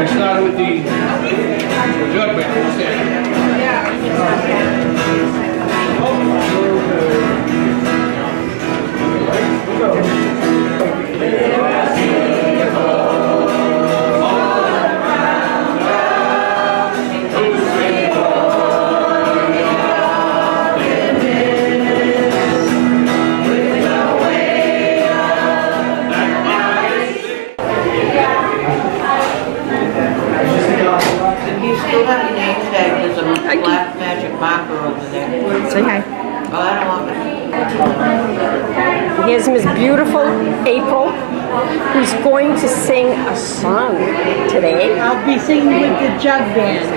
We started with the jug band. You still have your name tag, there's a black magic marker over there. Say hi. Oh, I don't want it. Here's Miss Beautiful April, who's going to sing a song today. I'll be singing with the jug band.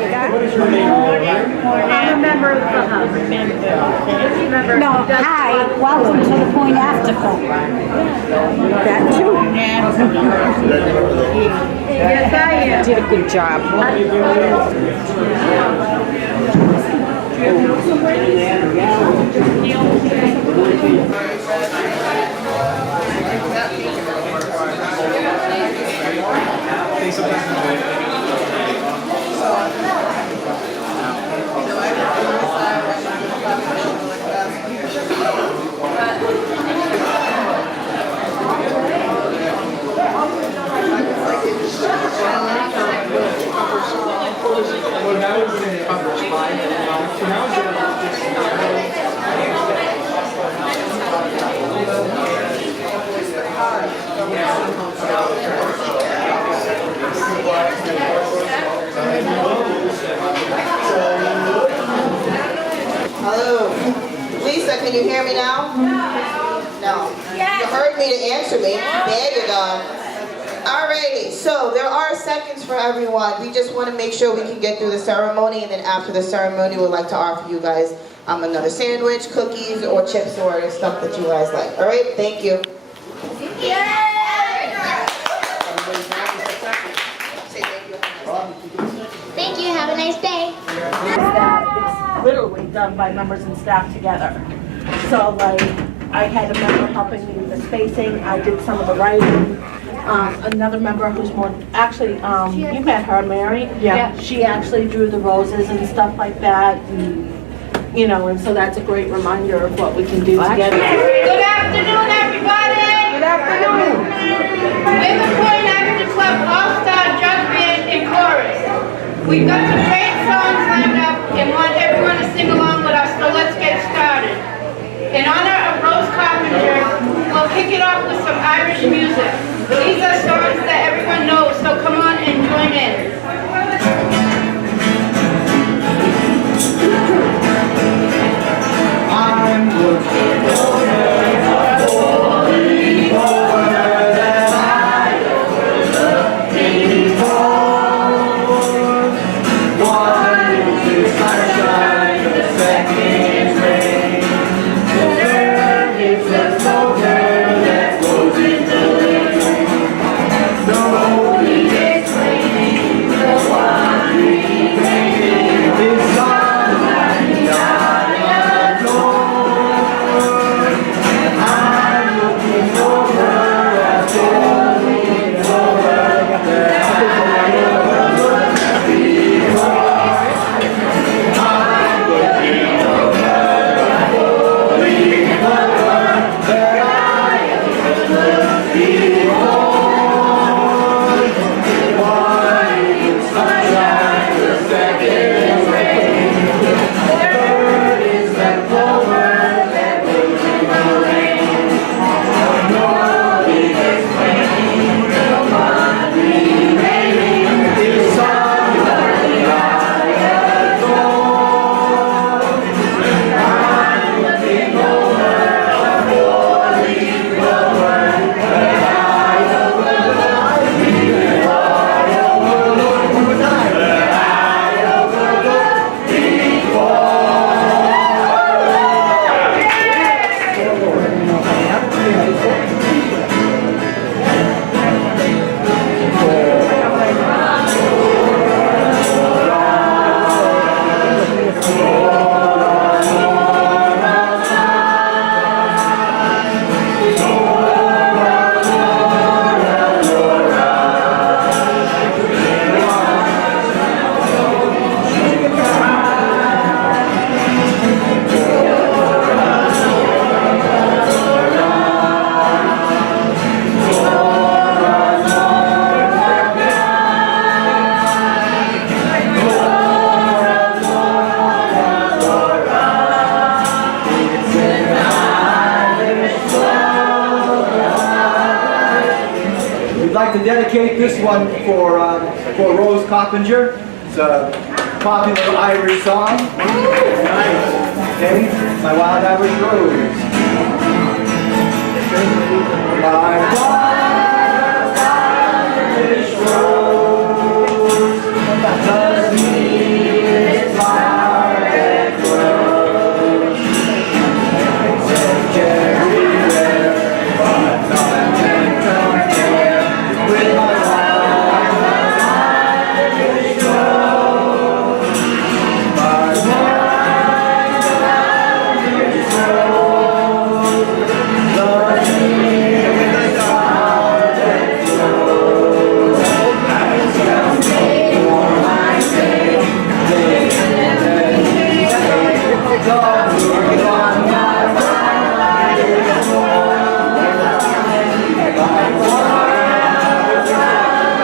I'm a member of the house. No, hi, welcome to the Point After Club. That too. Yes, I am. Did a good job. Hello. Lisa, can you hear me now? No. You heard me to answer me. There you go. Alrighty, so there are seconds for everyone. We just want to make sure we can get through the ceremony, and then after the ceremony, we'd like to offer you guys another sandwich, cookies, or chips, or stuff that you guys like. Alright, thank you. Thank you. Have a nice day. It's literally done by members and staff together. So like, I had a member helping me with the spacing, I did some of the writing. Another member who's more, actually, you met her, Mary? Yeah. She actually drew the roses and stuff like that. And, you know, and so that's a great reminder of what we can do together. Good afternoon, everybody. Good afternoon. We're the Point After Club All-Star Jug Band and Chorus. We've got some great songs lined up and want everyone to sing along with us, so let's get started. In honor of Rose Coppinger, we'll kick it off with some Irish music. These are songs that everyone knows, so come on and join in. I'm looking for dedicate this one for Rose Coppinger. It's a popular Irish song. Okay, My Wild Irish Rose. My wild Irish rose, the sweetest flower that grows. It's everywhere, but none can compare with my wild Irish rose. My wild Irish rose, the sweetest flower that grows. As you make for my sake, they can dedicate the world on my wild Irish rose. My wild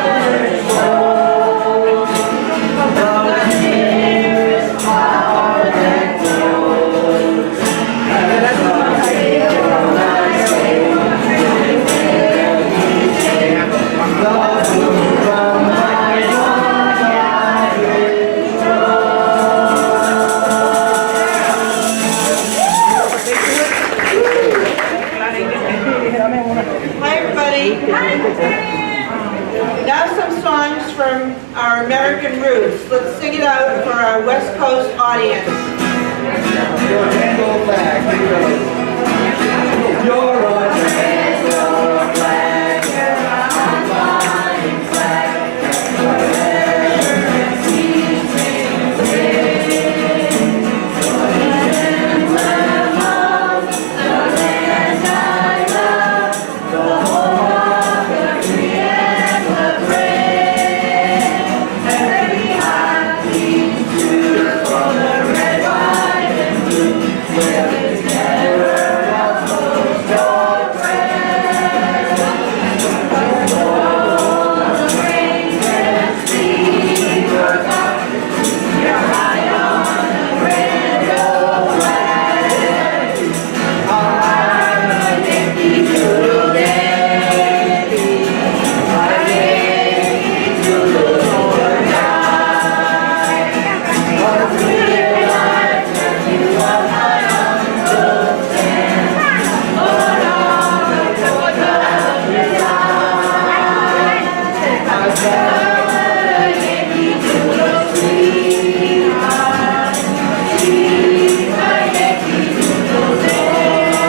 Irish rose, the sweetest flower that grows. As you make for my sake, Hi, everybody. Now some songs from our American roots. Let's sing it out for our West Coast audience. Your handle flag, here goes. You're a handle flag, I'm flying flag. Whatever seas may bring, you're the emblem of the land I love, the home of the free and the brave. Every heart beats true for the red, white, and blue. Where is terror of foes your friend? Oh, the rain can see your top. You're high on the red flag. I'm a Yankee Doodle Dandy. I'm a Yankee Doodle or die. But will I tell you of my uncle's stand? But on the 4th of July, I felt a Yankee Doodle sweetheart. She's my Yankee Doodle dance.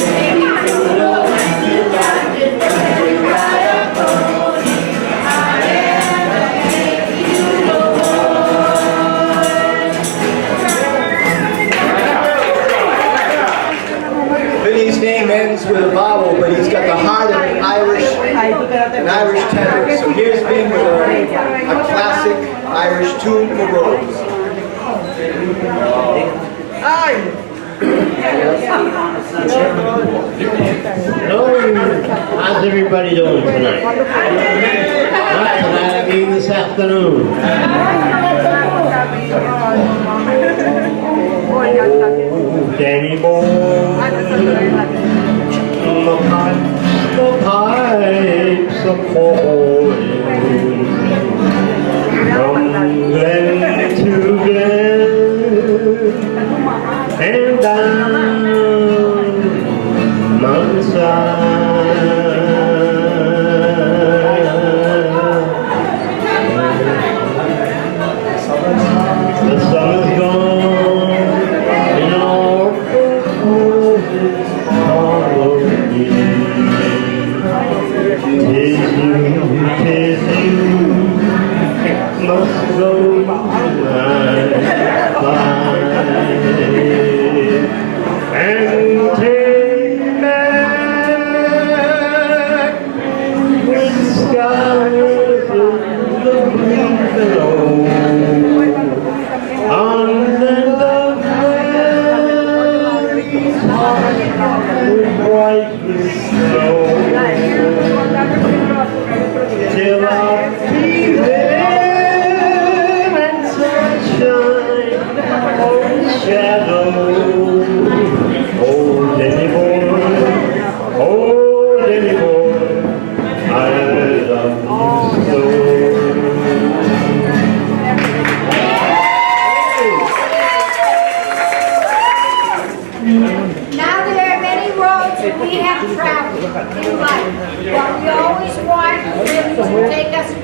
Yankee Doodle, when you got it, when you ride a pony, I am a Yankee Doodle boy. Vinny's name ends with a vowel, but he's got the heart of an Irish tenor. So here's Vin with a classic Irish tune for Rose. Hello, how's everybody doing tonight? Not tonight, I mean this afternoon. Oh, Danny boy, the pipes are calling from glen to glen and down mountainside. The summer's gone and all the roses follow me. 'Tis you must go by and take back the skies of the blue below. On the valleys with brightly snow, till I feel it Take us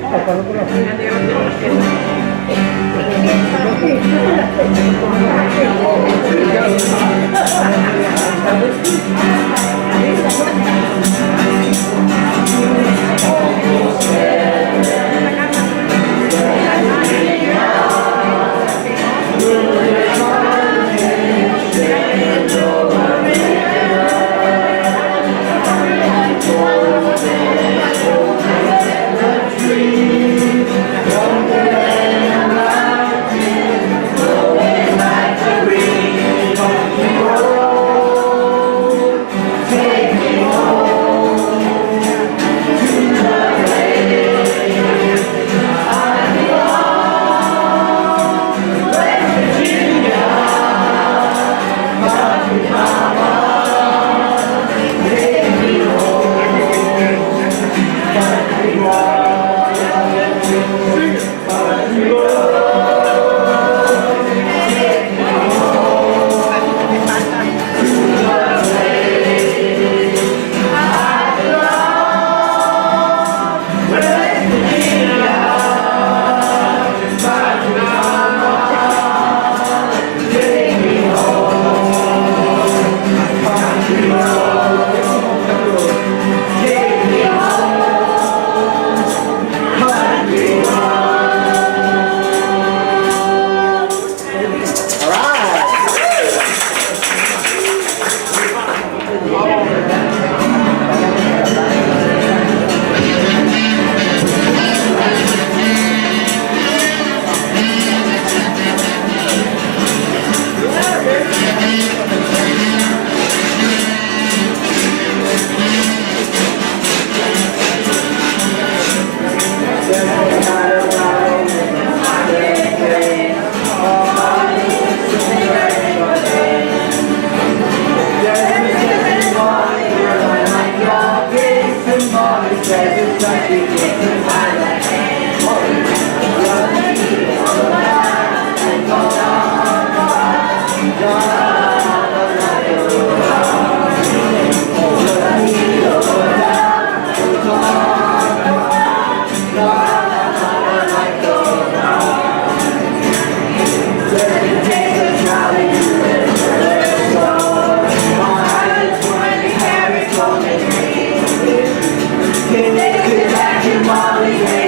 Molly.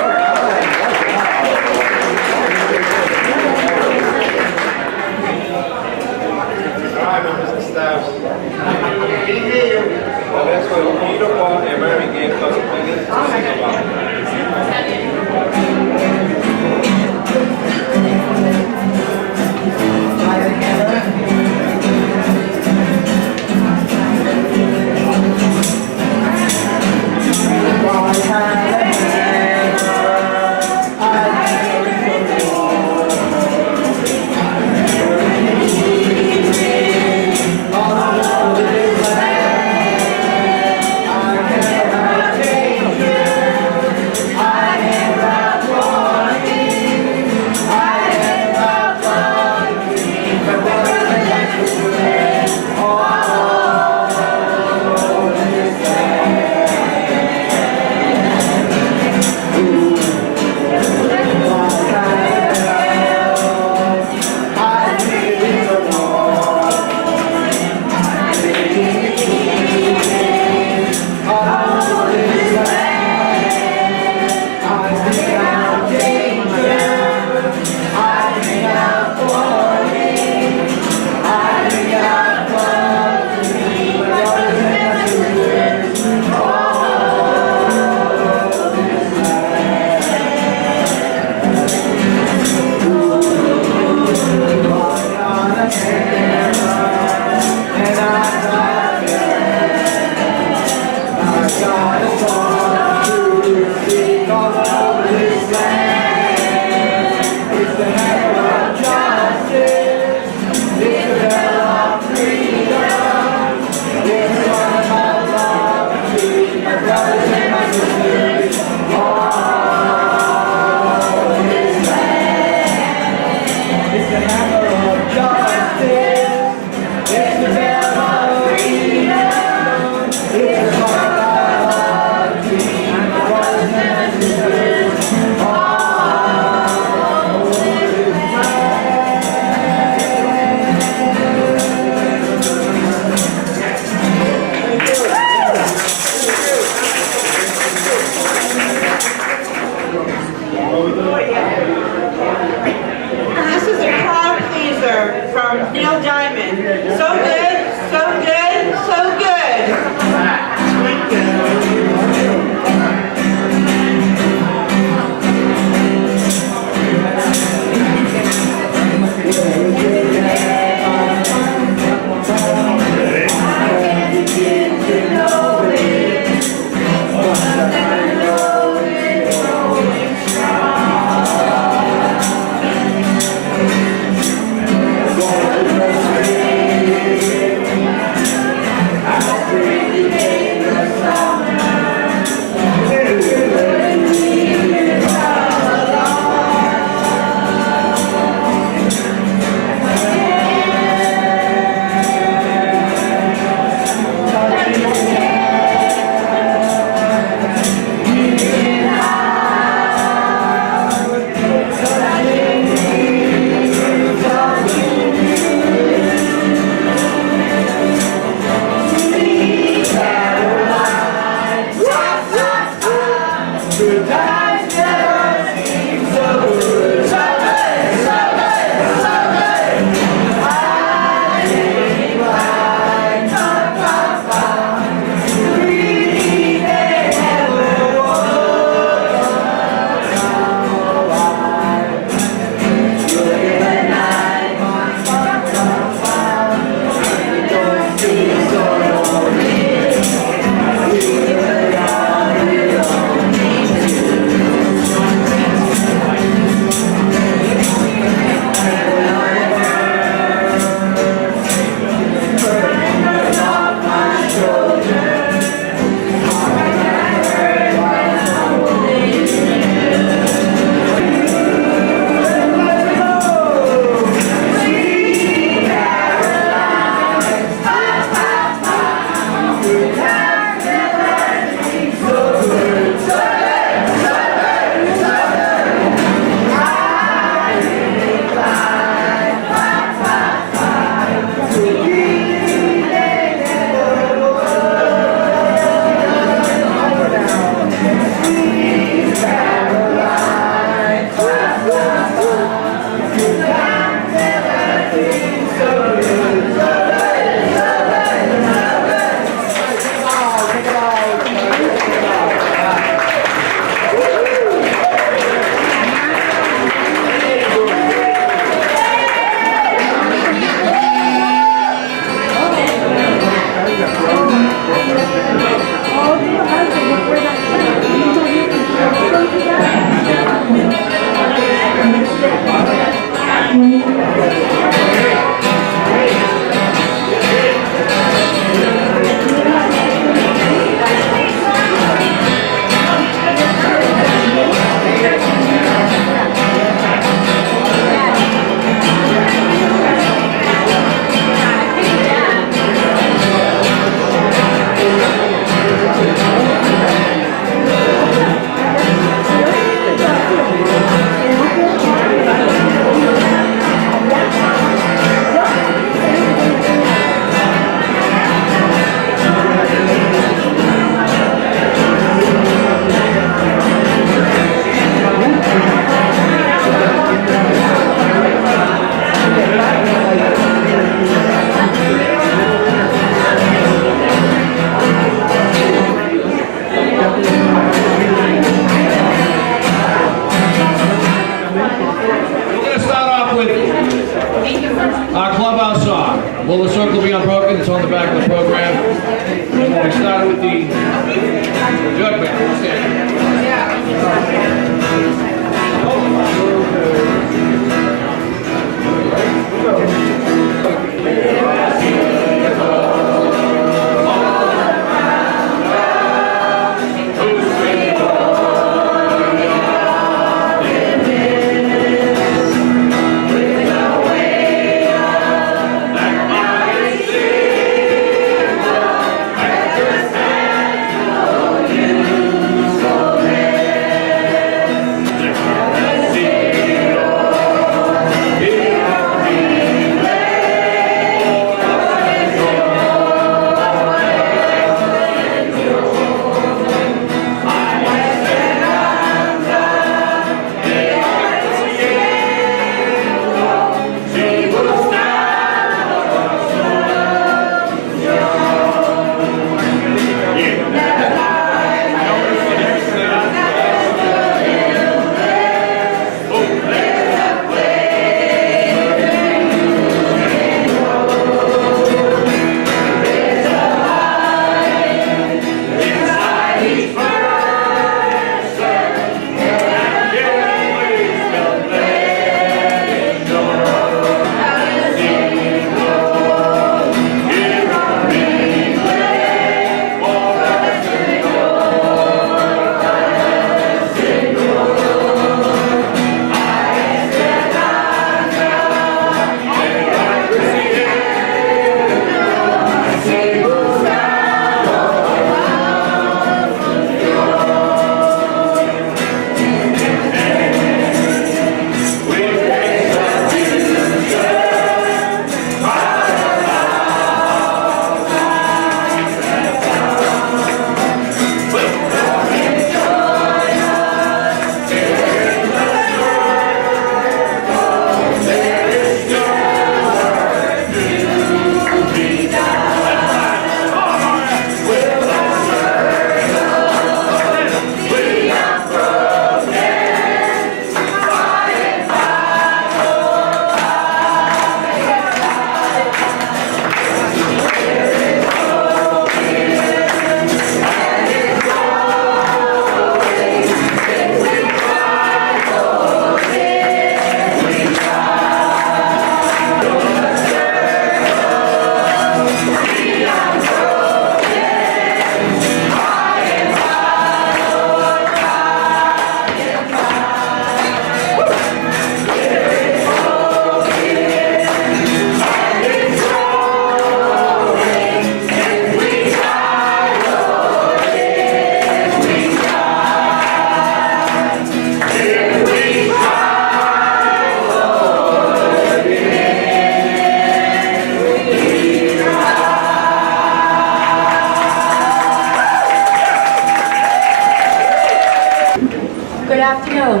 afternoon.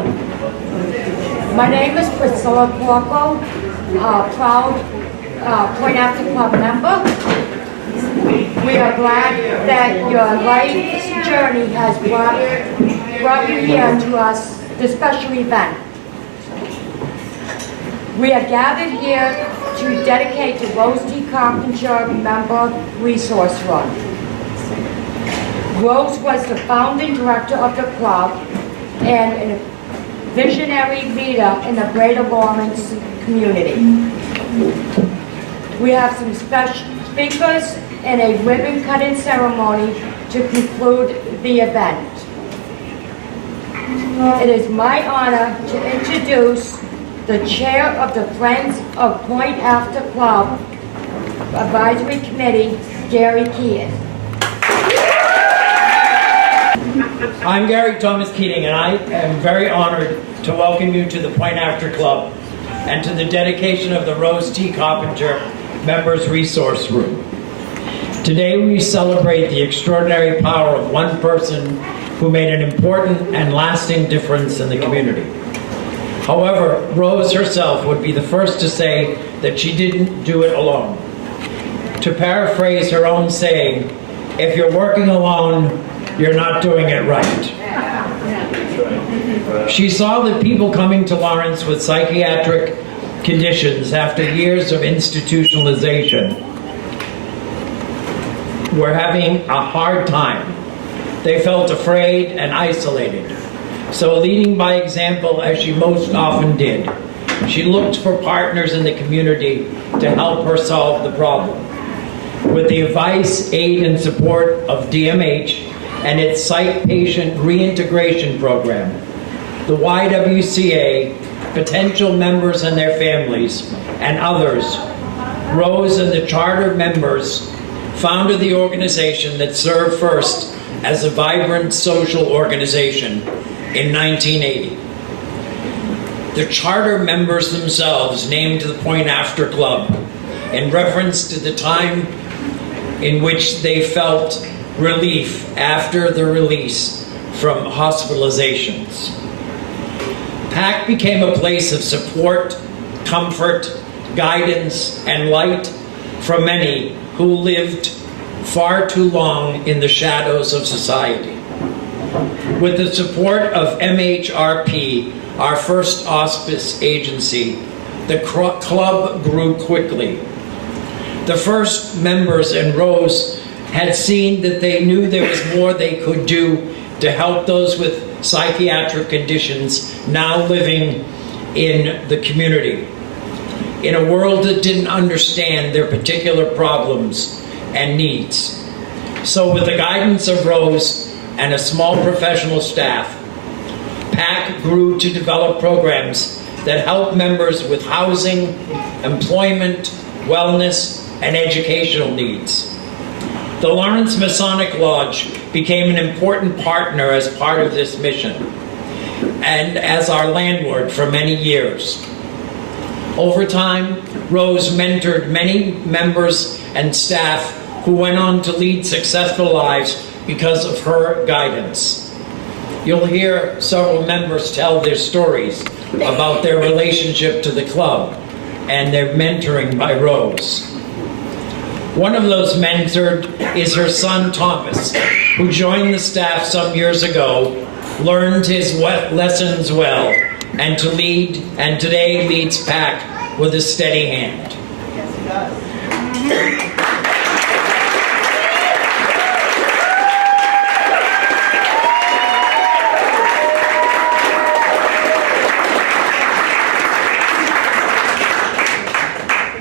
My name is Priscilla Porco, proud Point After Club member. We are glad that your life's journey has brought you here to us, this special event. We are gathered here to dedicate the Rose T. Coppinger Member Resource Room. Rose was the founding director of the club and a visionary leader in the Greater Lawrence community. We have some special speakers and a ribbon cutting ceremony to conclude the event. It is my honor to introduce the chair of the Friends of Point After Club Advisory Committee, Gary Keaton. I'm Gary Thomas Keating, and I am very honored to welcome you to the Point After Club and to the dedication of the Rose T. Coppinger Members Resource Room. Today we celebrate the extraordinary power of one person who made an important and lasting difference in the community. However, Rose herself would be the first to say that she didn't do it alone. To paraphrase her own saying, if you're working alone, you're not doing it right. She saw that people coming to Lawrence with psychiatric conditions after years of institutionalization were having a hard time. They felt afraid and isolated. So leading by example, as she most often did, she looked for partners in the community to help her solve the problem. With the advice, aid, and support of DMH and its Psych Patient Reintegration Program, the YWCA, potential members and their families, and others, Rose and the charter members founded the organization that served first as a vibrant social organization in 1980. The charter members themselves named the Point After Club in reference to the time in which they felt relief after the release from hospitalizations. PAC became a place of support, comfort, guidance, and light for many who lived far too long in the shadows of society. With the support of MHRP, our first hospice agency, the club grew quickly. The first members and Rose had seen that they knew there was more they could do to help those with psychiatric conditions now living in the community, in a world that didn't understand their particular problems and needs. So with the guidance of Rose and a small professional staff, PAC grew to develop programs that help members with housing, employment, wellness, and educational needs. The Lawrence Masonic Lodge became an important partner as part of this mission and as our landlord for many years. Over time, Rose mentored many members and staff who went on to lead successful lives because of her guidance. You'll hear several members tell their stories about their relationship to the club and their mentoring by Rose. One of those mentored is her son Thomas, who joined the staff some years ago, learned his lessons well, and today leads PAC with a steady hand. Yes, he does.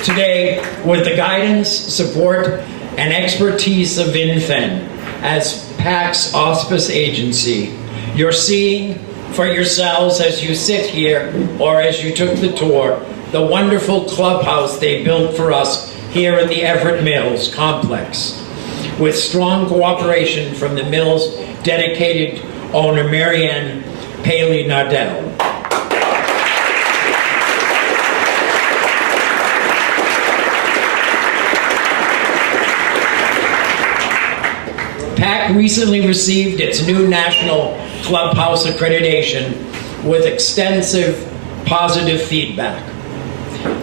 Today, with the guidance, support, and expertise of VinFen as PAC's hospice agency, you're seeing for yourselves as you sit here or as you took the tour, the wonderful clubhouse they built for us here in the Everett Mills complex, with strong cooperation from the Mills' dedicated owner, Marianne Paley Nardell. PAC recently received its new national clubhouse accreditation with extensive positive feedback.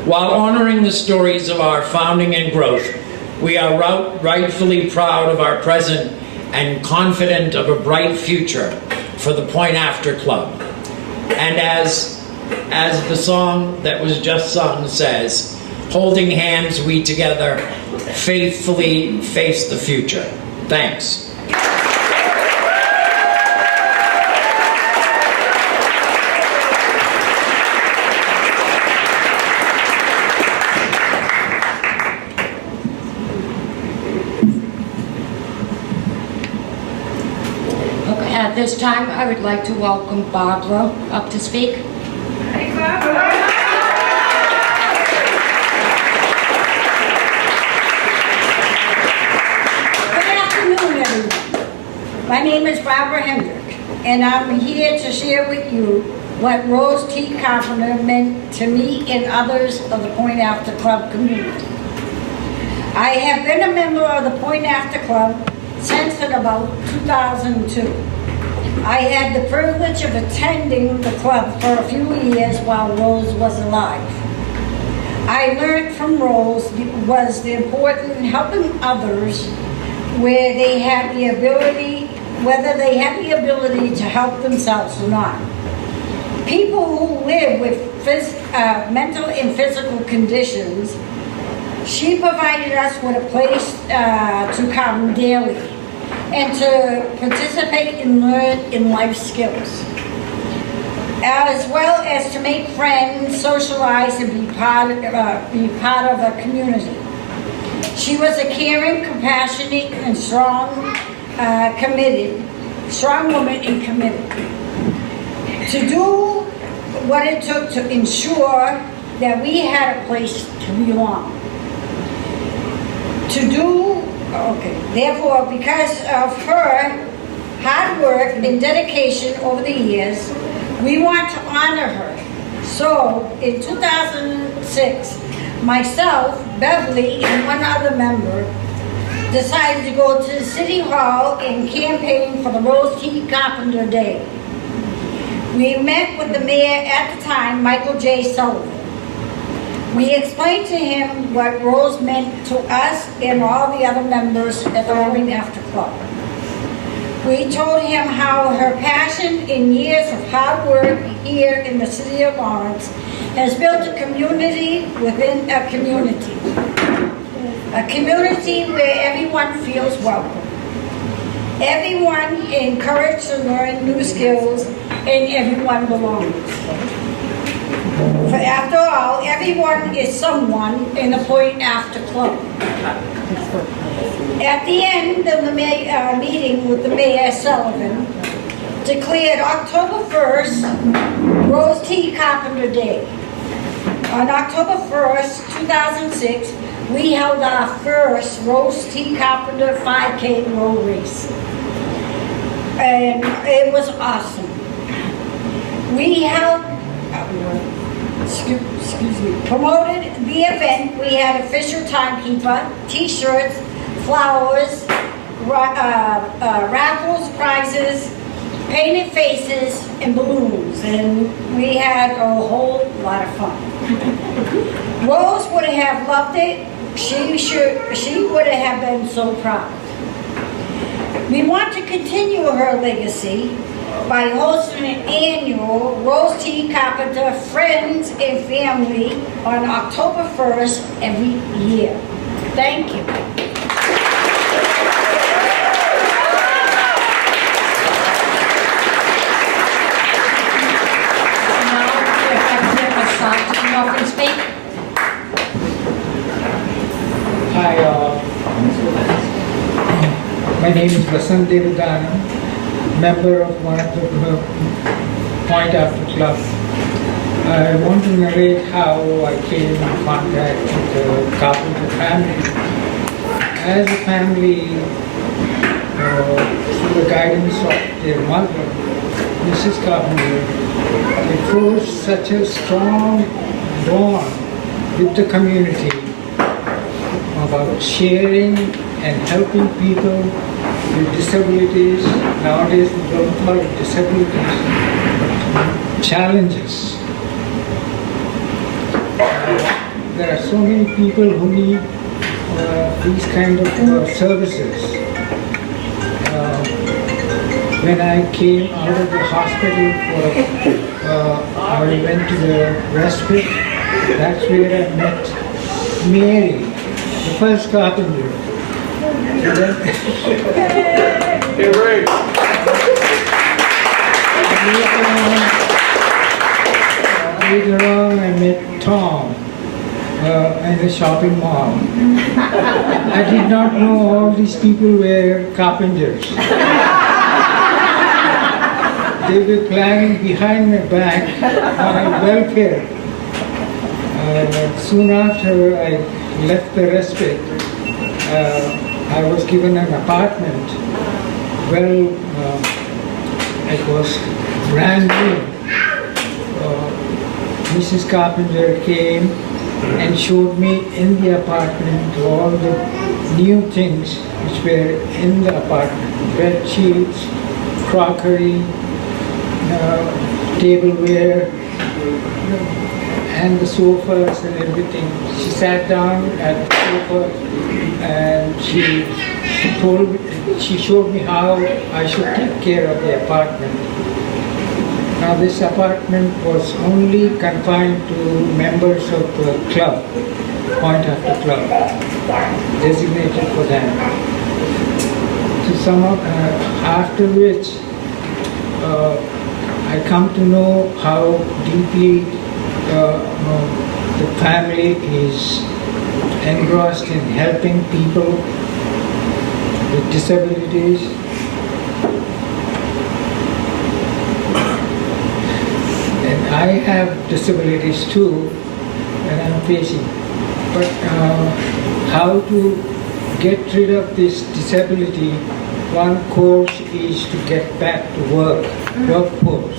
While honoring the stories of our founding and growth, we are rightfully proud of our present and confident of a bright future for the Point After Club. And as the song that was just sung says, holding hands we together faithfully face the future. Thanks. At this time, I would like to welcome Barbara up to speak. Hey, Barbara. Good afternoon, everyone. My name is Barbara Hendrick, and I'm here to share with you what Rose T. Carpenter meant to me and others of the Point After Club community. I have been a member of the Point After Club since about 2002. I had the privilege of attending the club for a few years while Rose was alive. I learned from Rose was the important in helping others where they had the ability, whether they had the ability to help themselves or not. People who live with mental and physical conditions, she provided us with a place to come daily and to participate and learn in life skills, as well as to make friends, socialize, and be part of a community. She was a caring, compassionate, and strong woman and committed to do what it took to ensure that we had a place to belong. Therefore, because of her hard work and dedication over the years, we want to honor her. So, in 2006, myself, Beverly, and one other member decided to go to City Hall and campaign for the Rose T. Carpenter Day. We met with the mayor at the time, Michael J. Sullivan. We explained to him what Rose meant to us and all the other members at the Point After Club. We told him how her passion and years of hard work here in the city of Lawrence has built a community within a community. A community where everyone feels welcome. Everyone encouraged to learn new skills and everyone belongs. For after all, everyone is someone in the Point After Club. At the end of the meeting with the Mayor Sullivan, declared October 1st, Rose T. Carpenter Day. On October 1st, 2006, we held our first Rose T. Carpenter 5K road race. And it was awesome. We held, promoted the event. We had official timekeeper, t-shirts, flowers, raffles, prizes, painted faces, and balloons. And we had a whole lot of fun. Rose would have loved it. She would have been so proud. We want to continue her legacy by hosting an annual Rose T. Carpenter Friends and Family on October 1st every year. Thank you. Now, if I can get my son to come up and speak. Hi, my name is Vasant Devadanam, member of one of the Point After Club. I want to narrate how I came in contact with the Carpenter family. As a family, through the guidance of their mother, Mrs. Coppinger, they forged such a strong bond with the community about sharing and helping people with disabilities. Nowadays we don't call it disabilities, but challenges. There are so many people who need these kind of services. When I came out of the hospital I went to the respite. That's where I met Mary, the first carpenter. And then later on, I met Tom in the shopping mall. I did not know all these people were carpenters. They were planning behind my back my welfare. Soon after I left the respite, I was given an apartment. Well, it was brand new. Mrs. Coppinger came and showed me in the apartment all the new things which were in the apartment. Bed sheets, crockery, tableware, and the sofas and everything. She sat down at the sofa and she showed me how I should take care of the apartment. Now this apartment was only confined to members of the club, Point After Club, designated for them. So after which I come to know how deeply the family is engrossed in helping people with disabilities. And I have disabilities too that I'm facing. But how to get rid of this disability, one course is to get back to workforce.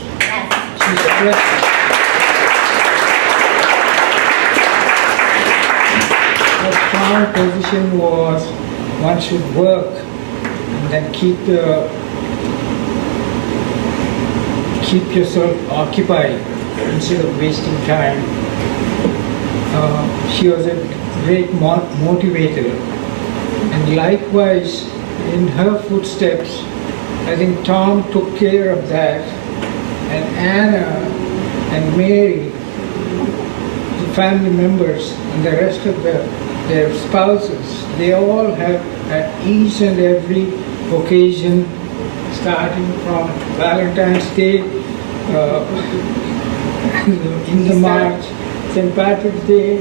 Her strong position was one should work and then keep yourself occupied instead of wasting time. She was a great motivator, and likewise in her footsteps, I think Tom took care of that, and Anna and Mary, the family members, and the rest of their spouses, they all have at each and every occasion, starting from Valentine's Day, in the March, St. Patrick's Day,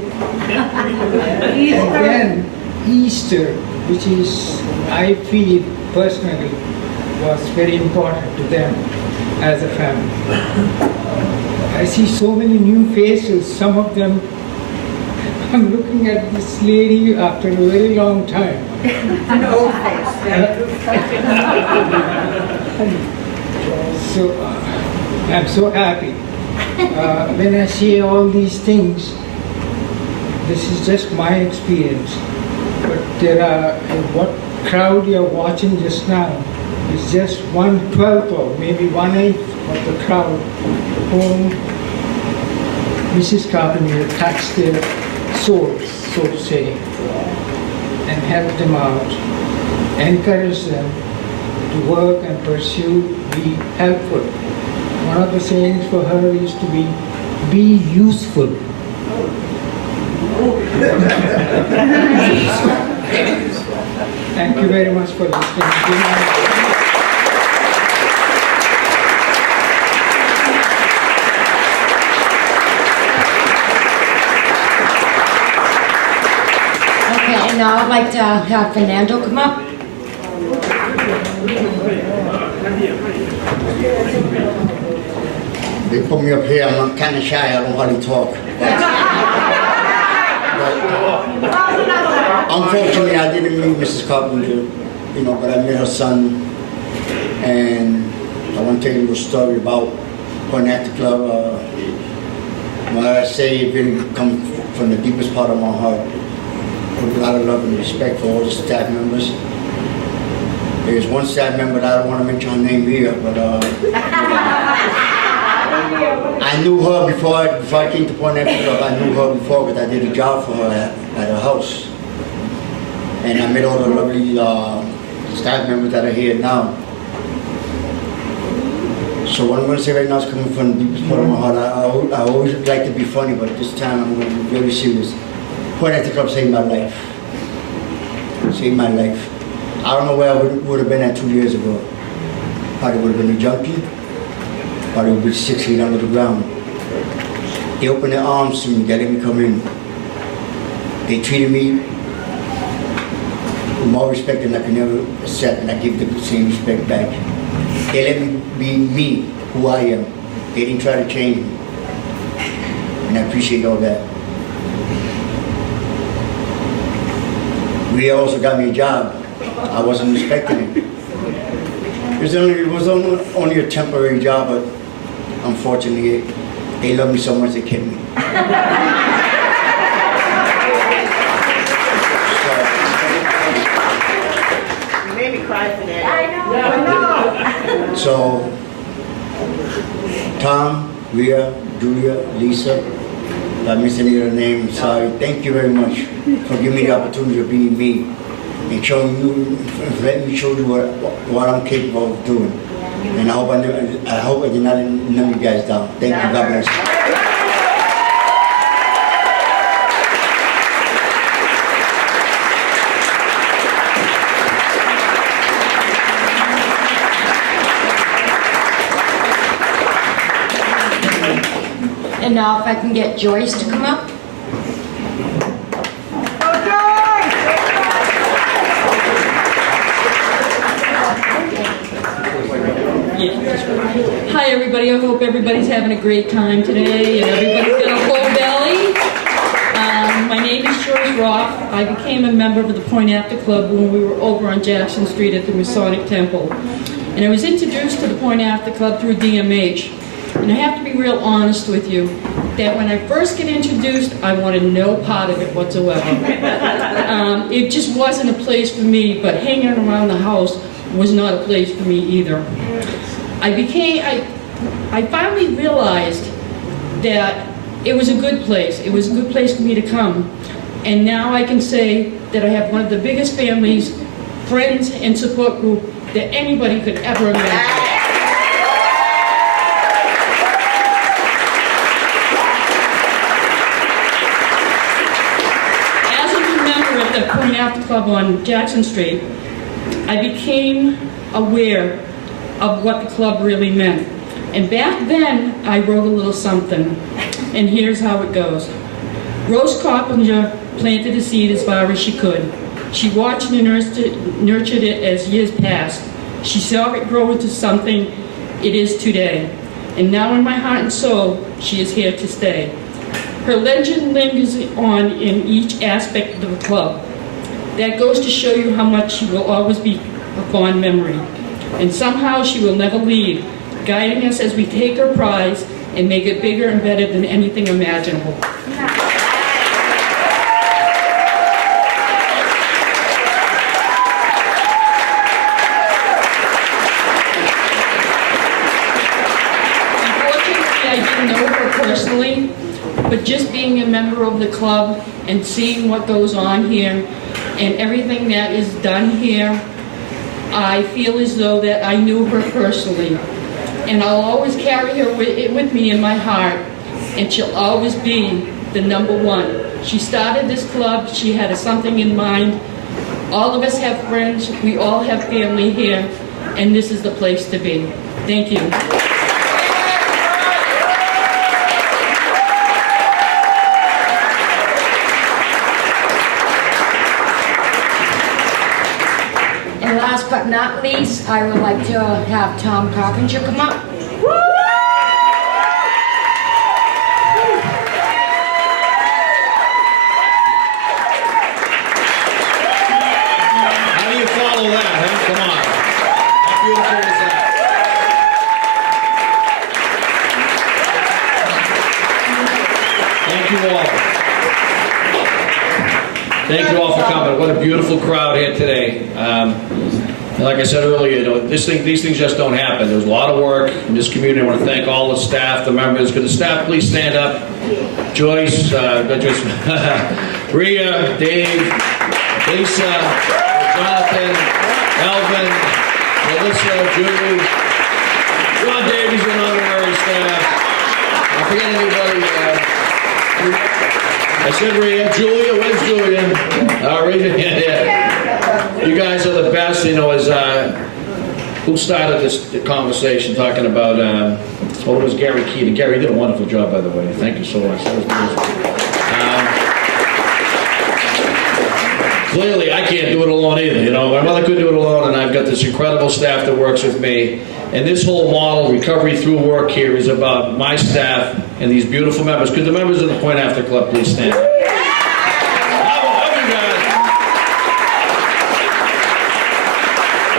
and then Easter, which is, I feel personally, was very important to them as a family. I see so many new faces, some of them, I'm looking at this lady after a very long time. An old face. So I'm so happy. When I see all these things, this is just my experience. But there are, what crowd you're watching just now is just 1/12 or maybe 1/8 of the crowd whom Mrs. Coppinger touched their souls, so to say, and helped them out, encouraged them to work and pursue, be helpful. One of the sayings for her is to be useful. Thank you very much for listening. Okay, now I'd like to have Fernando come up. They put me up here, I'm kind of shy, I don't hardly talk. But unfortunately, I didn't meet Mrs. Coppinger, but I met her son. And I want to tell you a story about Point After Club. When I say it really comes from the deepest part of my heart, with a lot of love and respect for all the staff members. There's one staff member that I don't want to mention her name here, but I knew her before I came to Point After Club. I knew her before because I did a job for her at her house. And I met all the lovely staff members that are here now. So what I'm going to say right now is coming from the deepest part of my heart. I always like to be funny, but this time I'm going to be very serious. Point After Club saved my life. Saved my life. I don't know where I would have been at 2 years ago. Probably would have been a junkie. Probably would be 6 feet under the ground. They opened their arms to me, they let me come in. They treated me with more respect than I could never accept, and I give them the same respect back. They let me be me, who I am. They didn't try to change me. And I appreciate all that. Rhea also got me a job. I wasn't expecting it. It was only a temporary job, but unfortunately, they loved me so much they kept me. You made me cry for that. I know. So, Tom, Rhea, Julia, Lisa, if I missed any of your name, I'm sorry. Thank you very much for giving me the opportunity of being me and showing you, letting me show you what I'm capable of doing. And I hope I did not let none of you guys down. Thank you. God bless you. And now if I can get Joyce to come up. Hi everybody, I hope everybody's having a great time today and everybody's got a full belly. My name is Joyce Roth. I became a member of the Point After Club when we were over on Jackson Street at the Masonic Temple. And I was introduced to the Point After Club through DMH. And I have to be real honest with you, that when I first get introduced, I wanted no part of it whatsoever. It just wasn't a place for me, but hanging around the house was not a place for me either. I finally realized that it was a good place. It was a good place for me to come. And now I can say that I have one of the biggest families, friends, and support group that anybody could ever imagine. As a member of the Point After Club on Jackson Street, I became aware of what the club really meant. And back then, I wrote a little something, and here's how it goes. Rose Coppinger planted a seed as far as she could. She watched and nurtured it as years passed. She saw it grow into something it is today. And now in my heart and soul, she is here to stay. Her legend lingers on in each aspect of the club. That goes to show you how much she will always be a fond memory. And somehow she will never leave, guiding us as we take her prize and make it bigger and better than anything imaginable. Unfortunately, I didn't know her personally, but just being a member of the club and seeing what goes on here and everything that is done here, I feel as though that I knew her personally. And I'll always carry her with me in my heart, and she'll always be the number one. She started this club, she had something in mind. All of us have friends, we all have family here, and this is the place to be. Thank you. And last but not least, I would like to have Tom Coppinger come up. How do you follow that, huh? Come on. How beautiful is that? Thank you all. Thank you all for coming. What a beautiful crowd here today. And like I said earlier, you know, these things just don't happen. There's a lot of work in this community. I want to thank all the staff, the members. Could the staff please stand up? Joyce, Rhea, Dave, Lisa, Jonathan, Alvin, Melissa, Julie, John Davies, and honorary staff. I forget anybody. I said Rhea. Julia, where's Julia? Rhea, yeah. You guys are the best. You know, as who started this conversation talking about? It was Gary Keaton. Gary did a wonderful job, by the way. Thank you so much. That was beautiful. Clearly, I can't do it alone either. You know, my mother couldn't do it alone, and I've got this incredible staff that works with me. And this whole model, recovery through work here, is about my staff and these beautiful members. Could the members of the Point After Club please stand? Love you guys.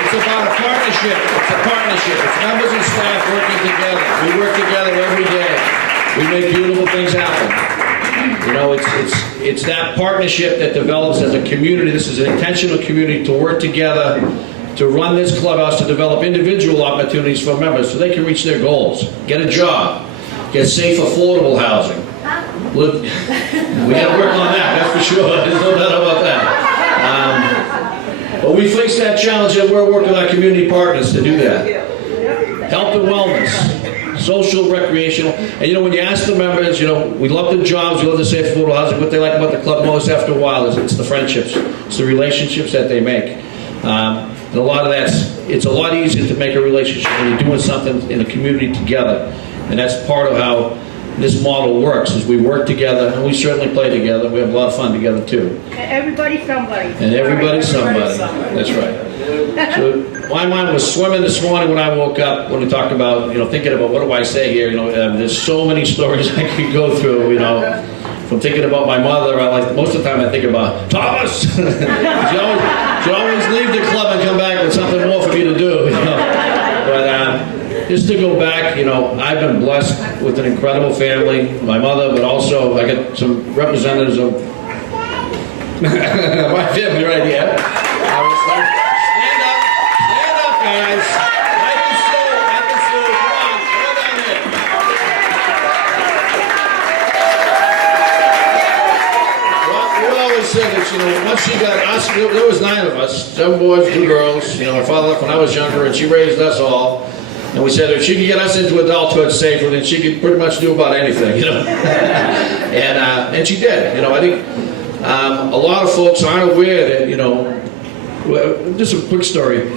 It's about a partnership. It's a partnership. It's members and staff working together. We work together every day. We make beautiful things happen. You know, it's that partnership that develops as a community. This is an intentional community to work together, to run this clubhouse, to develop individual opportunities for members so they can reach their goals, get a job, get safe, affordable housing. Look, we got to work on that, that's for sure. There's no doubt about that. But we face that challenge, and we're working with our community partners to do that. Health and wellness, social, recreational. And you know, when you ask the members, you know, we love the jobs, we love the safe, affordable housing. What they like about the club most after a while is it's the friendships, it's the relationships that they make. And a lot of it's a lot easier to make a relationship when you're doing something in a community together. And that's part of how this model works, is we work together, and we certainly play together. We have a lot of fun together too. Everybody's somebody. And everybody's somebody. That's right. So my mind was swimming this morning when I woke up, when we talked about, you know, thinking about what do I say here. You know, there's so many stories I could go through, you know. From thinking about my mother, most of the time I think about Thomas. She always leave the club and come back with something more for me to do. You know? But just to go back, you know, I've been blessed with an incredible family, my mother, but also I got some representatives of my family right here. Stand up, guys. I can sue. Come on, hold on here. We always said that, you know, once she got us, there was 9 of us, 7 boys, 2 girls. You know, my father left when I was younger, and she raised us all. And we said if she could get us into adulthood safely, then she could pretty much do about anything, you know. And she did. You know, I think a lot of folks aren't aware that, you know, just a quick story.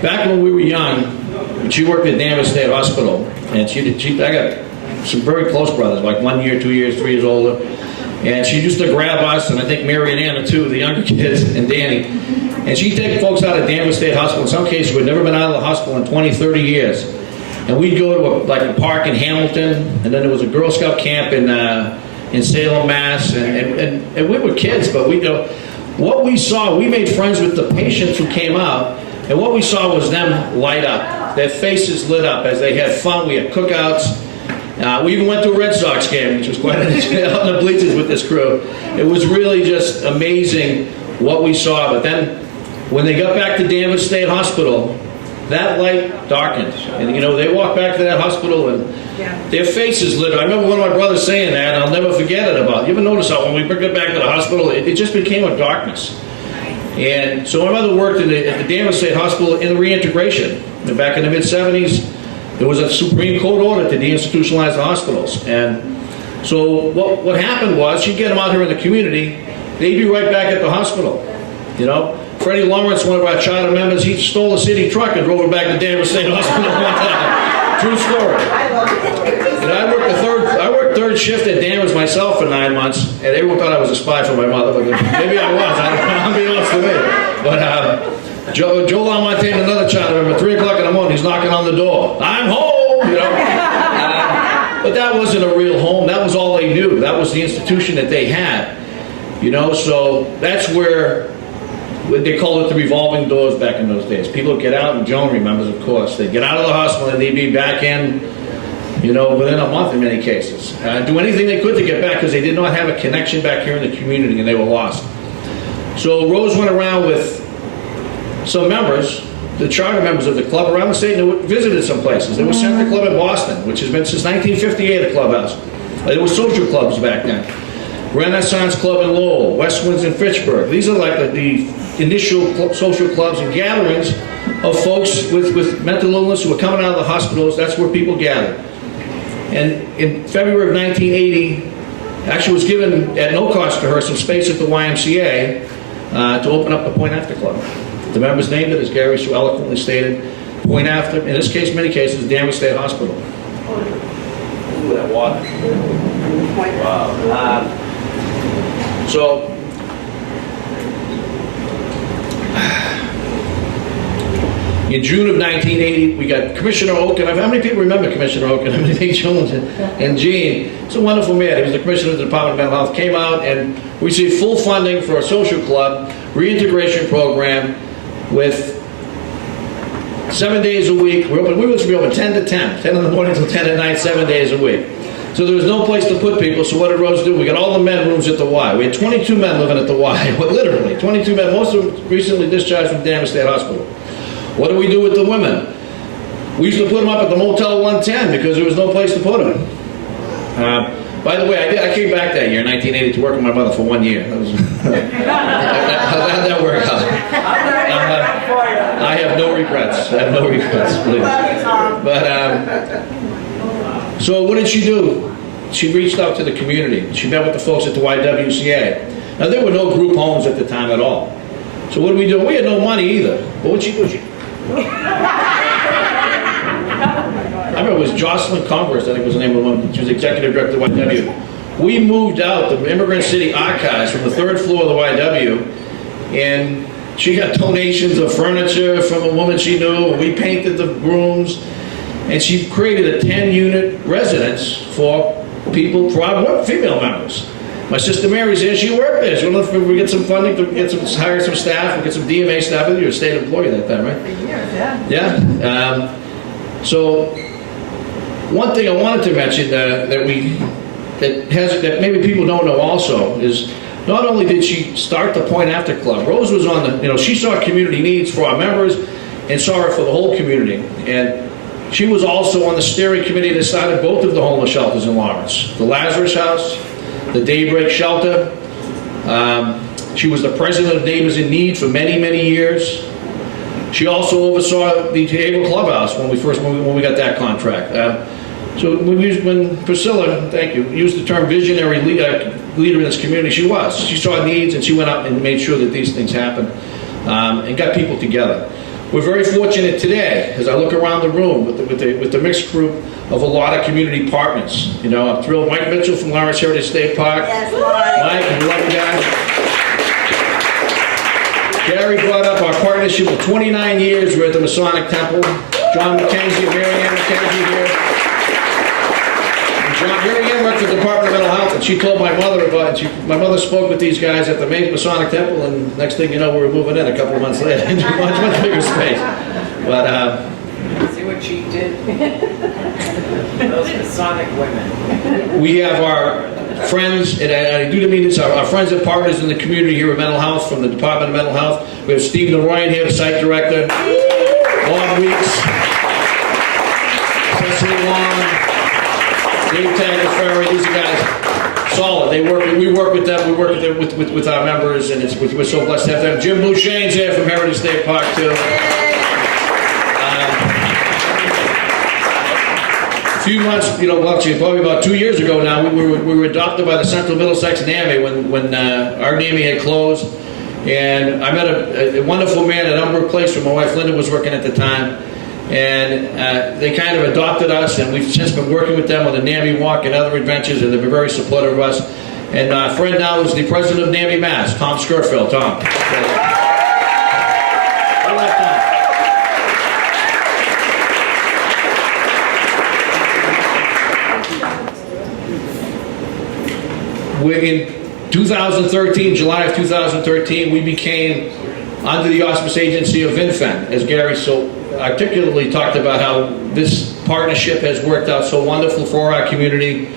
Back when we were young, she worked at Danvers State Hospital, and I got some very close brothers, like 1 year, 2 years, 3 years older. And she used to grab us, and I think Mary and Anna too, the younger kids, and Danny. And she'd take folks out of Danvers State Hospital. In some cases, we'd never been out of the hospital in 20, 30 years. And we'd go to a park in Hamilton, and then there was a Girl Scout camp in Salem, Mass. And we were kids, but we go. What we saw, we made friends with the patients who came out, and what we saw was them light up. Their faces lit up as they had fun. We had cookouts. We even went to a Red Sox game, which was quite out in the bleachers with this crew. It was really just amazing what we saw. But then, when they got back to Danvers State Hospital, that light darkened. And, you know, they walked back to that hospital, and their faces lit up. I remember one of my brothers saying that, and I'll never forget it about. You ever notice how when we bring it back to the hospital, it just became a darkness. And so my mother worked at the Danvers State Hospital in the reintegration. And back in the mid-'70s, there was a Supreme Court order to deinstitutionalize the hospitals. And so what happened was, she'd get them out here in the community, they'd be right back at the hospital, you know. Freddie Lawrence, one of our charter members, he stole a city truck and drove it back to Danvers State Hospital one time. True story. And I worked third shift at Danvers myself for 9 months, and everyone thought I was a spy for my mother, but maybe I was. I don't know, unbeknownst to me. But Joe Lamontagne, another charter member, 3 o'clock in the morning, he's knocking on the door. I'm home, you know. But that wasn't a real home. That was all they knew. That was the institution that they had, you know. So that's where they called it the revolving doors back in those days. People would get out, and Joan remembers, of course. They'd get out of the hospital, and they'd be back in, you know, within a month in many cases. Do anything they could to get back, because they did not have a connection back here in the community, and they were lost. So Rose went around with some members the charter members of the club around the state and visited some places. There was Center Club in Boston, which has been since 1958 a clubhouse. There were social clubs back then. Renaissance Club in Lowell, Westwinds in Fitchburg. These are like the initial social clubs and gatherings of folks with mental illness who were coming out of the hospitals. That's where people gathered. And in February of 1980, actually was given at no cost to her some space at the YMCA to open up the Point After Club. The members named it, as Gary so eloquently stated, Point After, in this case, many cases, Danvers State Hospital. Ooh, that water. Wow. So, in June of 1980, we got Commissioner Oken. How many people remember Commissioner Oken? How many Jones and Gene? He's a wonderful man. He was the commissioner of the Department of Mental Health. Came out and we received full funding for a social club reintegration program with 7 days a week. We were supposed to be open 10 to 10, 10 in the morning till 10 at night, 7 days a week. So there was no place to put people, so what did Rose do? We got all the men rooms at the Y. We had 22 men living at the Y, literally, 22 men, most of them recently discharged from Danvers State Hospital. What do we do with the women? We used to put them up at the Motel 110 because there was no place to put them. By the way, I came back that year, 1980, to work with my mother for 1 year. How'd that work out? I have no regrets. I have no regrets, please. But, so what did she do? She reached out to the community. She met with the folks at the YWCA. Now, there were no group homes at the time at all. So what did we do? We had no money either. But what'd she do? I remember it was Jocelyn Converse, I think was the name of the one. She was executive director of the YW. We moved out the Immigrant City Archives from the 3rd floor of the YW, and she got donations of furniture from a woman she knew, and we painted the rooms, and she created a 10-unit residence for people, for our female members. My sister Mary's here, she worked there. She wanted to get some funding to hire some staff and get some DMA staff. You were a state employee at that time, right? For years, yeah. Yeah. So one thing I wanted to mention that maybe people don't know also is not only did she start the Point After Club, Rose was on the, she saw community needs for our members and saw it for the whole community. And she was also on the steering committee that started both of the homeless shelters in Lawrence, the Lazarus House, the Daybreak Shelter. She was the president of Neighbors in Need for many, many years. She also oversaw the Able Clubhouse when we got that contract. So when Priscilla, thank you, used the term visionary leader in this community, she was. She saw needs and she went out and made sure that these things happened and got people together. We're very fortunate today, as I look around the room with the mixed group of a lot of community partners. I'm thrilled. Mike Mitchell from Lawrence Heritage State Park. Yes, Mike, we love you guys. Gary brought up our partnership of 29 years. We're at the Masonic Temple. John McKenzie, Mary Ann McKenzie here. Mary Ann worked for the Department of Mental Health, and she told my mother about it. My mother spoke with these guys at the main Masonic Temple, and next thing you know, we were moving in a couple of months later into much bigger space. But See what she did? Those Masonic women. we have our friends, and I do mean this, our friends and partners in the community here at Mental Health from the Department of Mental Health. We have Steve Leroyan here, the site director. Bob Weeks. Cecily Long. Dave Tagliaferri, these guys, solid. We work with them. We work with our members, and we're so blessed to have them. Jim Bouchane's here from Heritage State Park too. A few months, probably about 2 years ago now, we were adopted by the Central Middlesex NAMI when our NAMI had closed, and I met a wonderful man at Elmbrook Place where my wife Linda was working at the time. And they kind of adopted us, and we've since been working with them on the NAMI Walk and other adventures, and they've been very supportive of us. And our friend now is the president of NAMI Mass, Tom Skirfield. Tom. We're in 2013, July of 2013, we became under the auspice agency of VinFen, as Gary so articulately talked about how this partnership has worked out so wonderful for our community.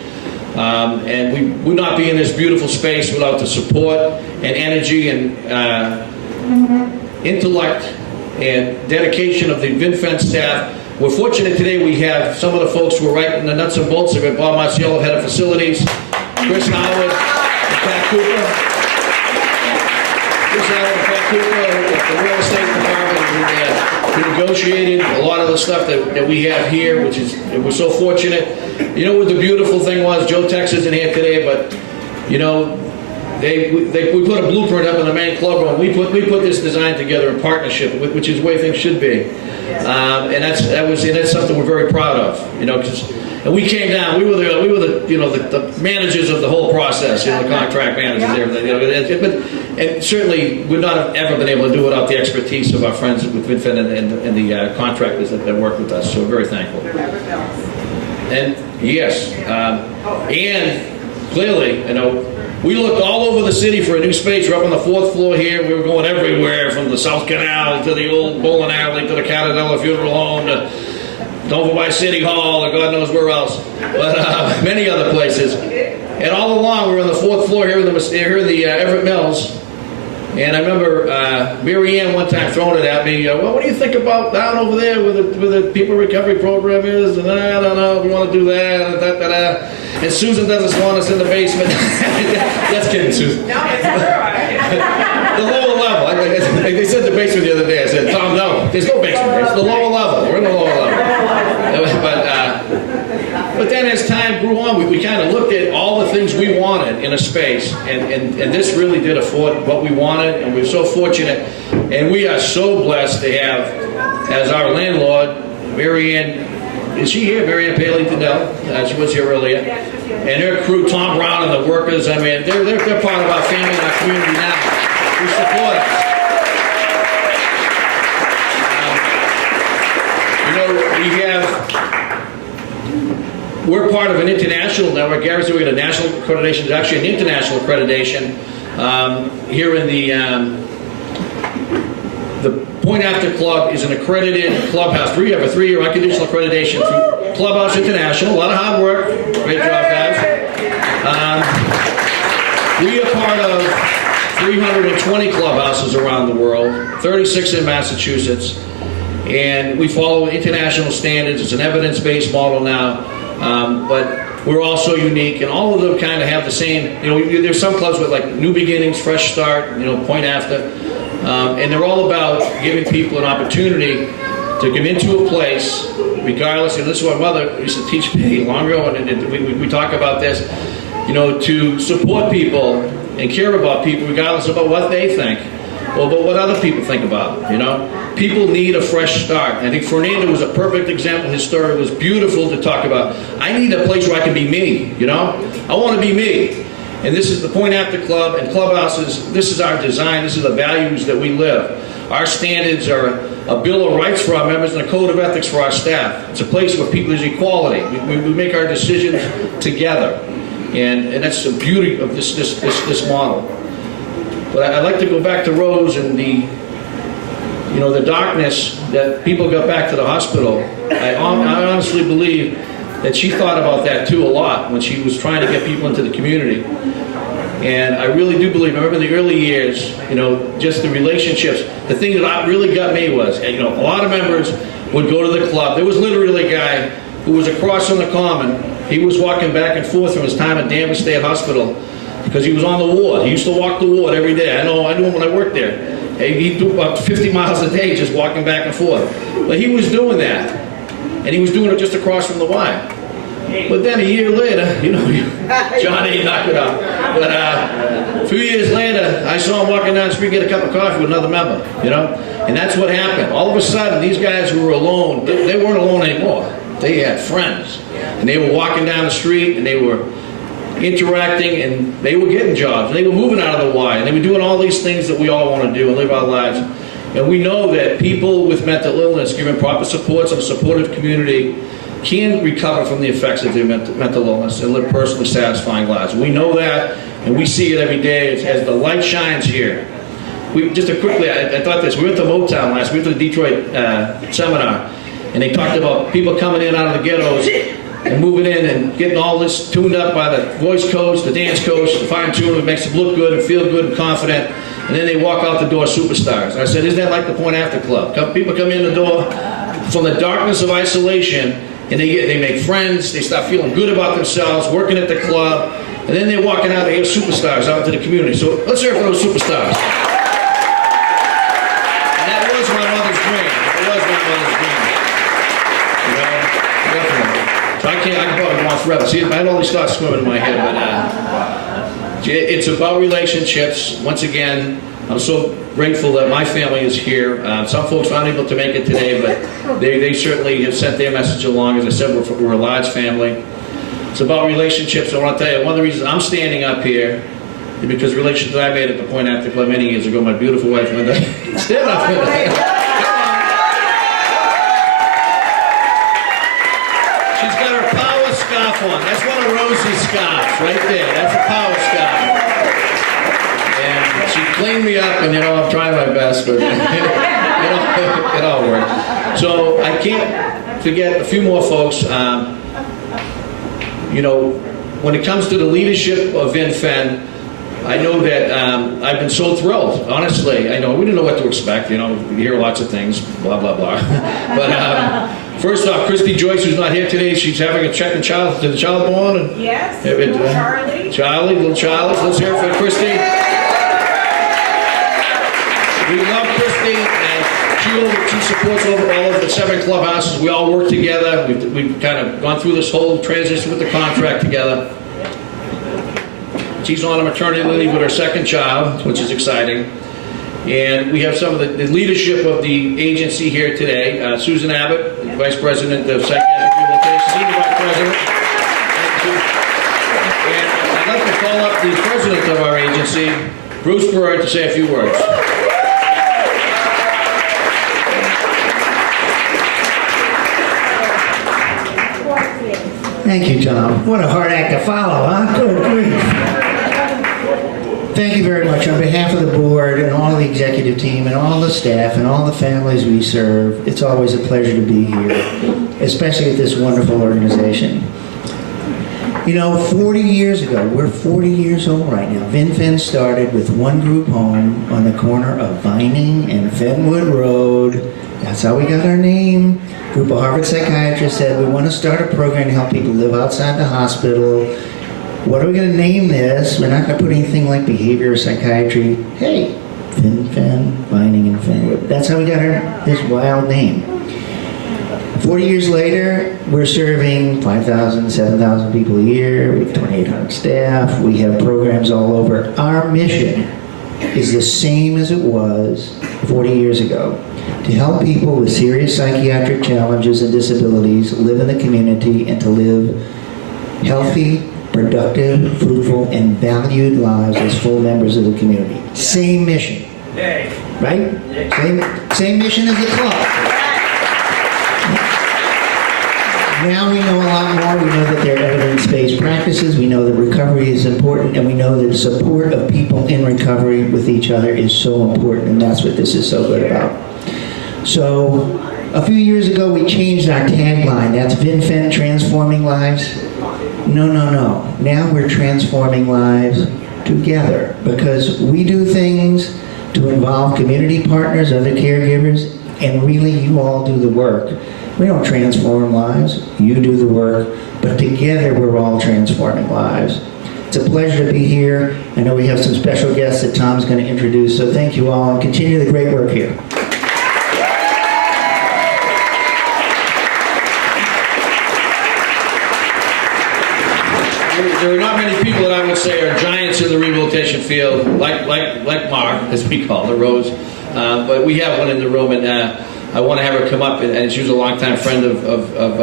And we would not be in this beautiful space without the support and energy and intellect and dedication of the VinFence staff. We're fortunate today we have some of the folks who are right in the nuts and bolts of it. Bob Marciello, head of facilities, Chris Howard, and Pat Cooper. Chris Howard and Pat Cooper, the real estate department, who negotiated a lot of the stuff that we have here, which is, we're so fortunate. You know what the beautiful thing was? Joe Tex isn't here today, but you know, we put a blueprint up in the main club room. We put this design together in partnership, which is the way things should be, and that's something we're very proud of. You know, and we came down. We were the managers of the whole process. You know, the contract managers, everything. You know, and certainly would not have ever been able to do it without the expertise of our friends with VinFen and the contractors that work with us. So we're very thankful. And yes, and clearly, you know. We looked all over the city for a new space. We're up on the 4th floor here. We were going everywhere, from the South Canal to the old bowling alley to the Catadella Funeral Home to over by City Hall and God knows where else, but many other places. And all along, we were on the 4th floor here in the Everett Mills. And I remember Mary Ann one time throwing it at me. Well, what do you think about down over there where the people recovery program is? And I don't know, we want to do that. And Susan doesn't want us in the basement. That's kidding, Susan. No, it's the lower level. They said the basement the other day. I said, Tom, no, there's no basement. It's the lower level. We're in the lower level. But then as time grew on, we kind of looked at all the things we wanted in a space, and this really did afford what we wanted, and we're so fortunate, and we are so blessed to have, as our landlord, Mary Ann, is she here? Mary Ann Paley-Tindell, she was here earlier, and her crew, Tom Brown and the workers, I mean, they're part of our family and our community now. We support us. We're part of an international network. Gary said we had a national accreditation. It's actually an international accreditation here in the Point After Club is an accredited clubhouse. We have a 3-year unconditional accreditation through Clubhouse International. A lot of hard work. Great job, guys. We are part of 320 clubhouses around the world, 36 in Massachusetts, and we follow international standards. It's an evidence-based model now. But we're also unique, and all of them kind of have the same, you know, there's some clubs with like new beginnings, fresh start, you know, point after, and they're all about giving people an opportunity to come into a place, regardless, and this is what my mother used to teach me long ago, and we talk about this, you know, to support people and care about people regardless about what they think, or about what other people think about, you know. People need a fresh start. I think Fernando was a perfect example. His story was beautiful to talk about. I need a place where I can be me, you know? I want to be me. And this is the Point After Club and clubhouses. This is our design. This is the values that we live. Our standards are a Bill of Rights for our members and a code of ethics for our staff. It's a place where people is equality. We make our decisions together. And that's the beauty of this model. But I'd like to go back to Rose and the darkness that people got back to the hospital. I honestly believe that she thought about that too a lot when she was trying to get people into the community. And I really do believe, I remember in the early years, you know, just the relationships. The thing that really got me was, you know, a lot of members would go to the club. There was literally a guy who was across from the Common. He was walking back and forth from his time at Danvers State Hospital because he was on the ward. He used to walk the ward every day. I knew him when I worked there. He'd do about 50 miles a day just walking back and forth. But he was doing that. And he was doing it just across from the Y. But then a year later, you know, Johnny knocked it out. But a few years later, I saw him walking down the street get a cup of coffee with another member, you know. And that's what happened. All of a sudden, these guys who were alone, they weren't alone anymore. They had friends. And they were walking down the street and they were interacting, and they were getting jobs, and they were moving out of the Y, and they were doing all these things that we all want to do and live our lives. And we know that people with mental illness, given proper supports and a supportive community, can recover from the effects of their mental illness and live personally satisfying lives. We know that, and we see it every day as the light shines here. I thought this, we went to Motown last, we went to the Detroit seminar, and they talked about people coming in out of the ghettos and moving in and getting all this tuned up by the voice coach, the dance coach, the fine tuner that makes them look good and feel good and confident. and then they walk out the door superstars. I said, isn't that like the Point After Club? People come in the door from the darkness of isolation, and they make friends, they start feeling good about themselves, working at the club, and then they're walking out, they get superstars out into the community. So let's hear it for those superstars. And that was my mother's dream. It was my mother's dream. You know, definitely. So I can probably go on forever. See, I had all these thoughts swimming in my head, but it's about relationships. Once again, I'm so grateful that my family is here. Some folks aren't able to make it today, but they certainly have sent their message along. As I said, we're a large family. It's about relationships. I want to tell you, one of the reasons I'm standing up here is because relationships I made at the Point After Club many years ago. My beautiful wife, Linda. Stand up. She's got her power scarf on. That's one of Rosie's scarves right there. That's a power scarf. And she cleaned me up, and I'm trying my best, but it all worked. So I can't forget a few more folks. When it comes to the leadership of VinFen, I know that I've been so thrilled, honestly. I know we didn't know what to expect, we hear lots of things, blah, blah, blah. But first off, Christy Joyce, who's not here today, she's having a check-in child. Did the child born? Yes, Charlie, little Charlie. Let's hear it for Christy. We love Christy, and she supports all of the 7 clubhouses. We all work together. We've kind of gone through this whole transition with the contract together. She's on a maternity leave with her 2nd child, which is exciting. And we have some of the leadership of the agency here today. Susan Abbott, Vice President of Psychiatric Rehabilitation, Senior Vice President. And I'd like to call up the President of our agency, Bruce Bird, to say a few words. Thank you, Tom. What a hard act to follow, huh? Good grief. Thank you very much. On behalf of the board and all the executive team and all the staff and all the families we serve, it's always a pleasure to be here, especially at this wonderful organization. 40 years ago, we're 40 years old right now. VinFen started with one group home on the corner of Vining and Fenwood Road. That's how we got our name. A group of Harvard psychiatrists said, we want to start a program to help people live outside the hospital. What are we going to name this? We're not going to put anything like behavior or psychiatry. Hey, VinFen, Vining, and Fenwood. That's how we got this wild name. 40 years later, we're serving 5,000, 7,000 people a year. We have 2,800 staff. We have programs all over. Our mission is the same as it was 40 years ago, to help people with serious psychiatric challenges and disabilities live in the community and to live healthy, productive, fruitful, and valued lives as full members of the community. Same mission, right? Same mission as the club. Now we know a lot more. We know that there are evidence-based practices. We know that recovery is important, and we know that the support of people in recovery with each other is so important, and that's what this is so good about. So, a few years ago, we changed our tagline. That's VinFen, transforming lives. No. Now we're transforming lives together, because we do things to involve community partners, other caregivers, and really you all do the work. We don't transform lives, you do the work, but together we're all transforming lives. It's a pleasure to be here. I know we have some special guests that Tom's going to introduce, so thank you all, and continue the great work here. There are not many people that I would say are giants in the rehabilitation field, like Mark, as we call her, Rose. But we have one in the room, and I want to have her come up, and she was a longtime friend of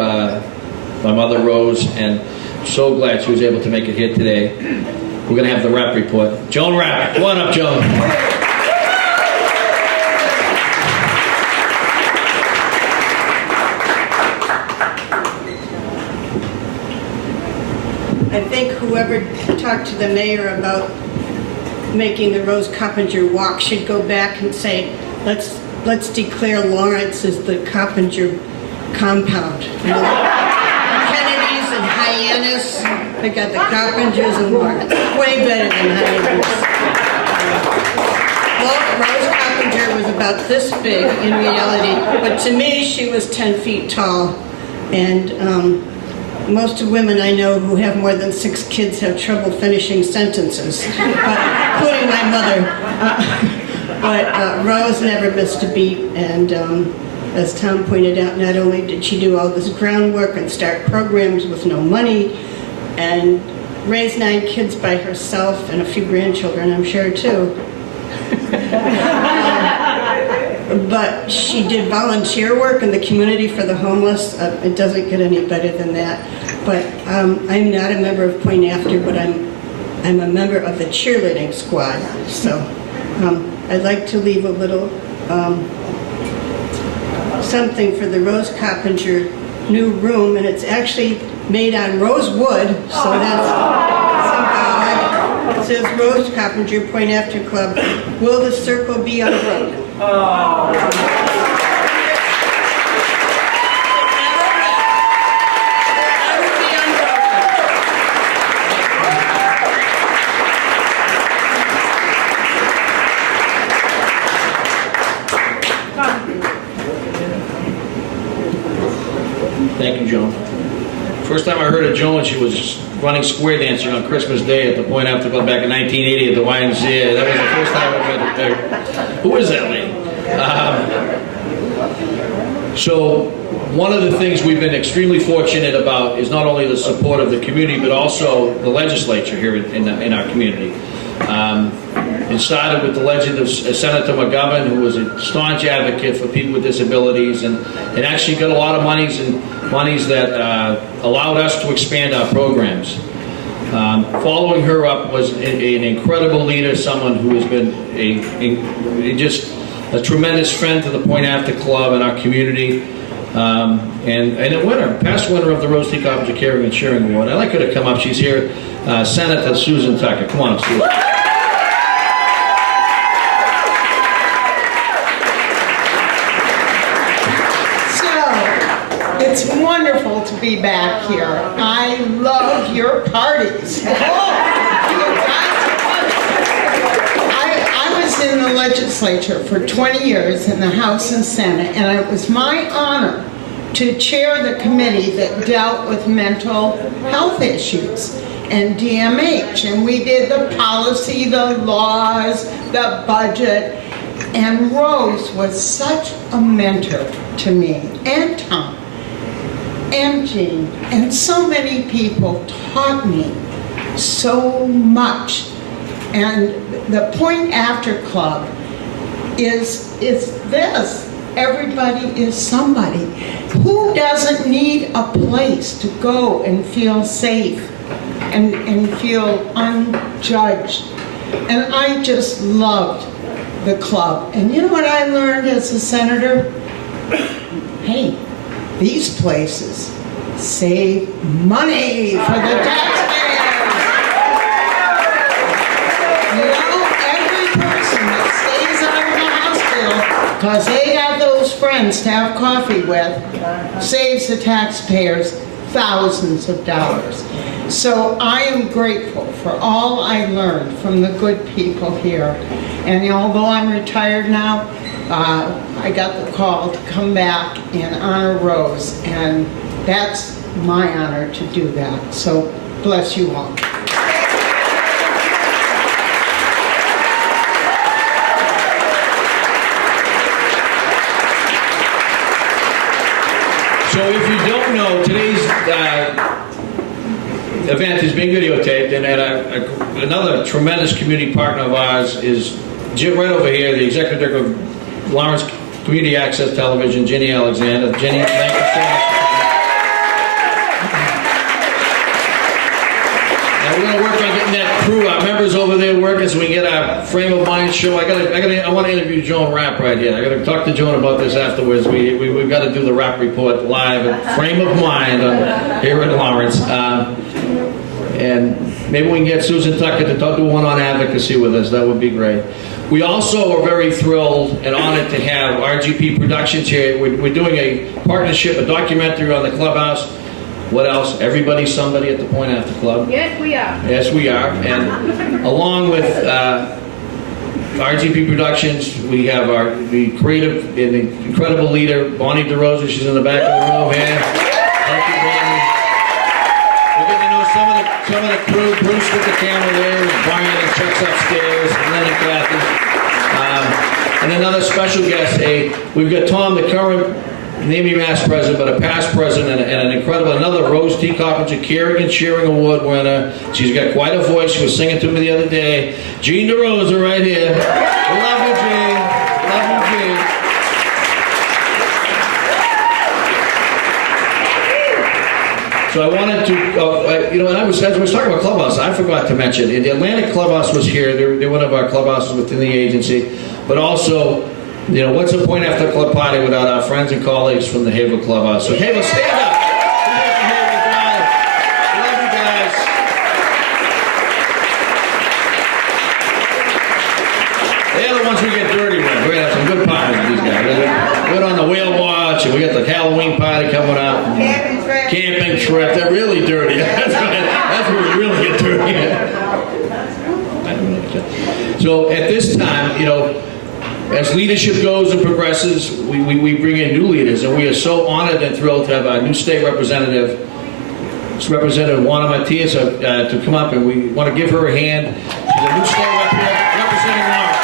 my mother, Rose, and so glad she was able to make it here today. We're going to have the rap report. Joan Rapp, come on up, Joan. I think whoever talked to the mayor about making the Rose Coppinger walk should go back and say, let's declare Lawrence as the Coppinger compound. Kennedys and Hyannis, they got the Coppingers and Lawrence. Way better than Hyannis. Rose Coppinger was about this big in reality, but to me, she was 10 feet tall. And most of the women I know who have more than 6 kids have trouble finishing sentences, including my mother. But Rose never missed a beat, and as Tom pointed out, not only did she do all this groundwork and start programs with no money, and raise 9 kids by herself and a few grandchildren, I'm sure, too. But she did volunteer work in the community for the homeless. It doesn't get any better than that. But I'm not a member of Point After, but I'm a member of the cheerleading squad. So I'd like to leave a little something for the Rose Coppinger new room, and it's actually made on rose wood, so that's symbolic. It says Rose Coppinger, Point After Club. Will the circle be unbroken? Thank you, Joan. First time I heard of Joan, she was running square dancing on Christmas Day at the Point After Club back in 1980 at the YMCA. That was the first time I met her there. Who is that lady? So one of the things we've been extremely fortunate about is not only the support of the community, but also the legislature here in our community. It started with the legend of Senator McGovern, who was a staunch advocate for people with disabilities, and actually got a lot of monies that allowed us to expand our programs. Following her up was an incredible leader, someone who has been just a tremendous friend to the Point After Club and our community, and a past winner of the Rose T. Coppinger Caring and Sharing Award. I'd like her to come up. She's here, Senator Susan Tucker. Come on up, Susan. It's wonderful to be back here. I love your parties. I was in the legislature for 20 years in the House and Senate, and it was my honor to chair the committee that dealt with mental health issues and DMH. And we did the policy, the laws, the budget. And Rose was such a mentor to me, and Tom, and Jean, and so many people taught me so much. And the Point After Club is this. Everybody is somebody. Who doesn't need a place to go and feel safe and feel unjudged? And I just loved the club. And you know what I learned as a senator? Hey, these places save money for the taxpayers. You know, every person that stays out of the hospital because they got those friends to have coffee with saves the taxpayers thousands of dollars. So I am grateful for all I learned from the good people here. And although I'm retired now, I got the call to come back and honor Rose, and that's my honor to do that. So bless you all. So if you don't know, today's event is being videotaped, and another tremendous community partner of ours is right over here, the executive director of Lawrence Community Access Television, Ginny Alexander. Ginny, thank you so much. And we're going to work on getting that crew, our members over there working, so we can get our frame of mind show. I want to interview Joan Rapp right here. I got to talk to Joan about this afterwards. We've got to do the Rapp report live at Frame of Mind here in Lawrence. And maybe we can get Susan Tucker to do one on advocacy with us. That would be great. We also are very thrilled and honored to have RGP Productions here. We're doing a partnership, a documentary on the clubhouse. What else? Everybody's somebody at the Point After Club. Yes, we are. Yes, we are. And along with RGP Productions. We have the creative and incredible leader, Bonnie DeRosa. She's in the back of the room here. Thank you, Bonnie. We're getting to know some of the crew. Bruce with the camera there, and Brian and Chuck's upstairs, and Lynn and Kathy. And another special guest, we've got Tom, the current Navy Mass President, but a past president and an incredible, another Rose T. Coppinger Kerrigan Shearing Award winner. She's got quite a voice. She was singing to me the other day. Jean DeRosa right here. We love you, Jean. Love you, Jean. So I wanted to, and as I was talking about Clubhouse, I forgot to mention, the Atlantic Clubhouse was here. They're one of our clubhouses within the agency, but also, what's a Point After Club party without our friends and colleagues from the Haverhill Clubhouse? So Haverhill, stand up. Love you guys. They're the ones we get dirty with. We're gonna have some good parties with these guys. We're on the whale watch, and we got the Halloween party coming up. Camping trip. They're really dirty. That's where we really get dirty. So at this time, as leadership goes and progresses, we bring in new leaders, and we are so honored and thrilled to have our new state representative, Representative Juana Matias, to come up, and we want to give her a hand. She's a new state representing Lawrence.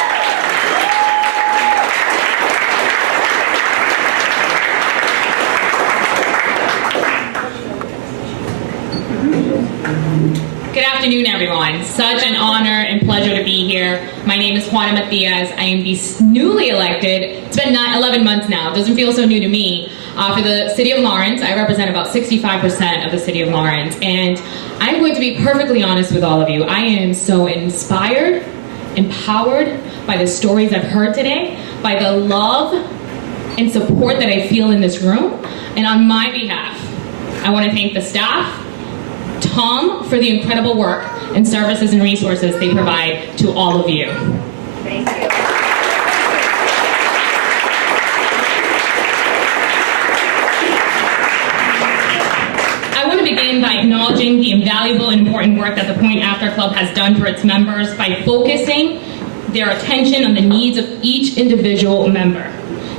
Good afternoon, everyone. Such an honor and pleasure to be here. My name is Juana Matias. I am the newly elected, it's been 11 months now, it doesn't feel so new to me, for the City of Lawrence. I represent about 65% of the City of Lawrence, and I'm going to be perfectly honest with all of you. I am so inspired, empowered by the stories I've heard today, by the love and support that I feel in this room, and on my behalf, I want to thank the staff, Tom, for the incredible work and services and resources they provide to all of you. Thank you. I want to begin by acknowledging the invaluable and important work that the Point After Club has done for its members by focusing their attention on the needs of each individual member.